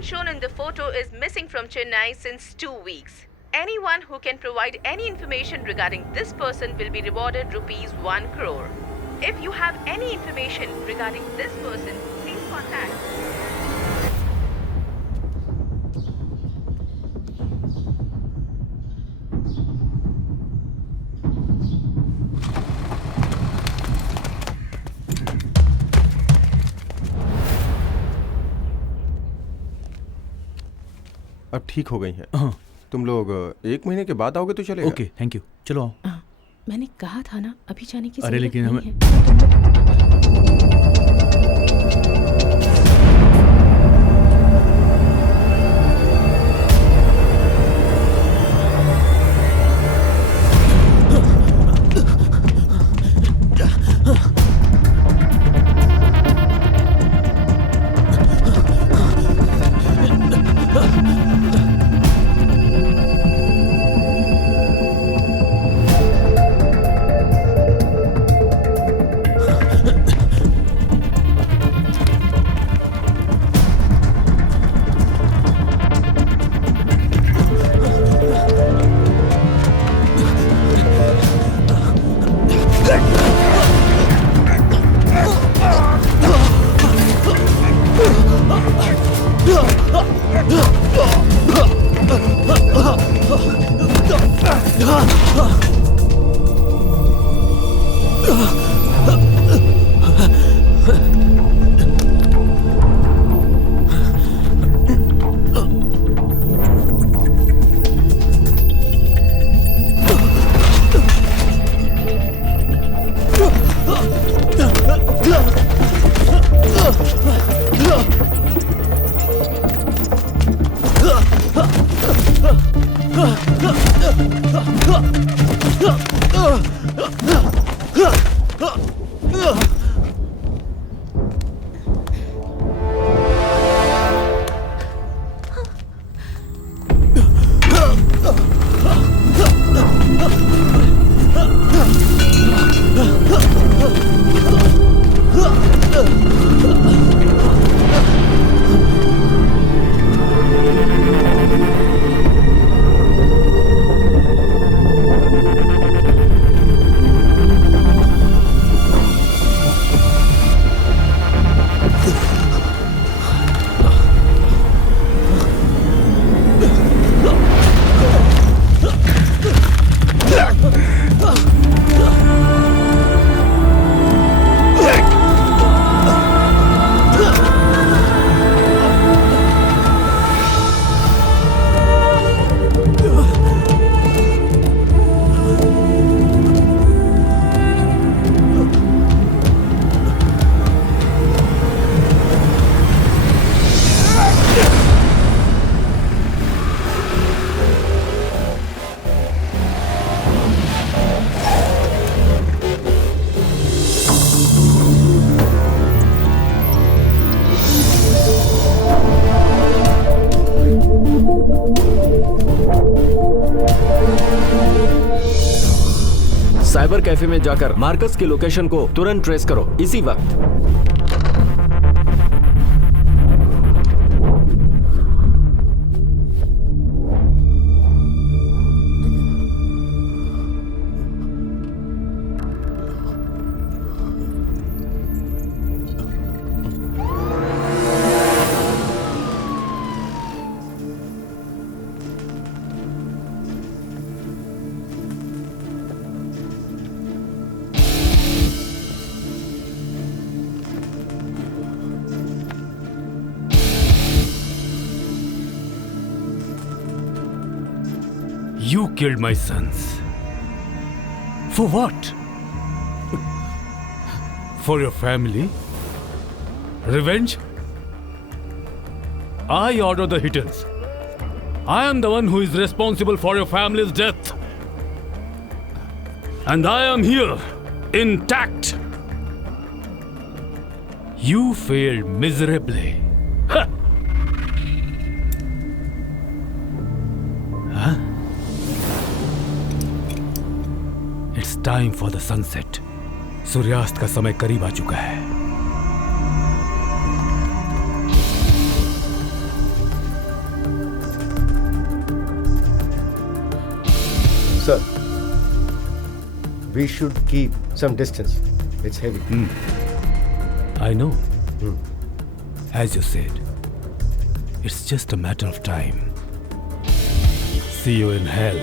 shown in the photo is missing from Chennai since 2 weeks. Anyone who can provide any information regarding this person will be rewarded rupees 1 crore. If you have any information regarding this person, please contact. अब ठीक हो गई हैं। हाँ। तुम लोग 1 महीने के बाद आओगे तो चलेगा। ओके थैंक यू, चलो आओ। मैंने कहा था ना अभी जाने की अरे जरूरत लेकिन नहीं हमें है। साइबर कैफे में जाकर मार्कस की लोकेशन को तुरंत ट्रेस करो, इसी वक्त। You killed my sons. For what? For your family? Revenge? I order the hitters. I am the one who is responsible for your family's death. And I am here, intact. You failed miserably. Huh? It's time for the sunset. सूर्यास्त का समय करीब आ चुका है. Sir, we should keep some distance. It's heavy. I know. As you said, it's just a matter of time. See you in hell.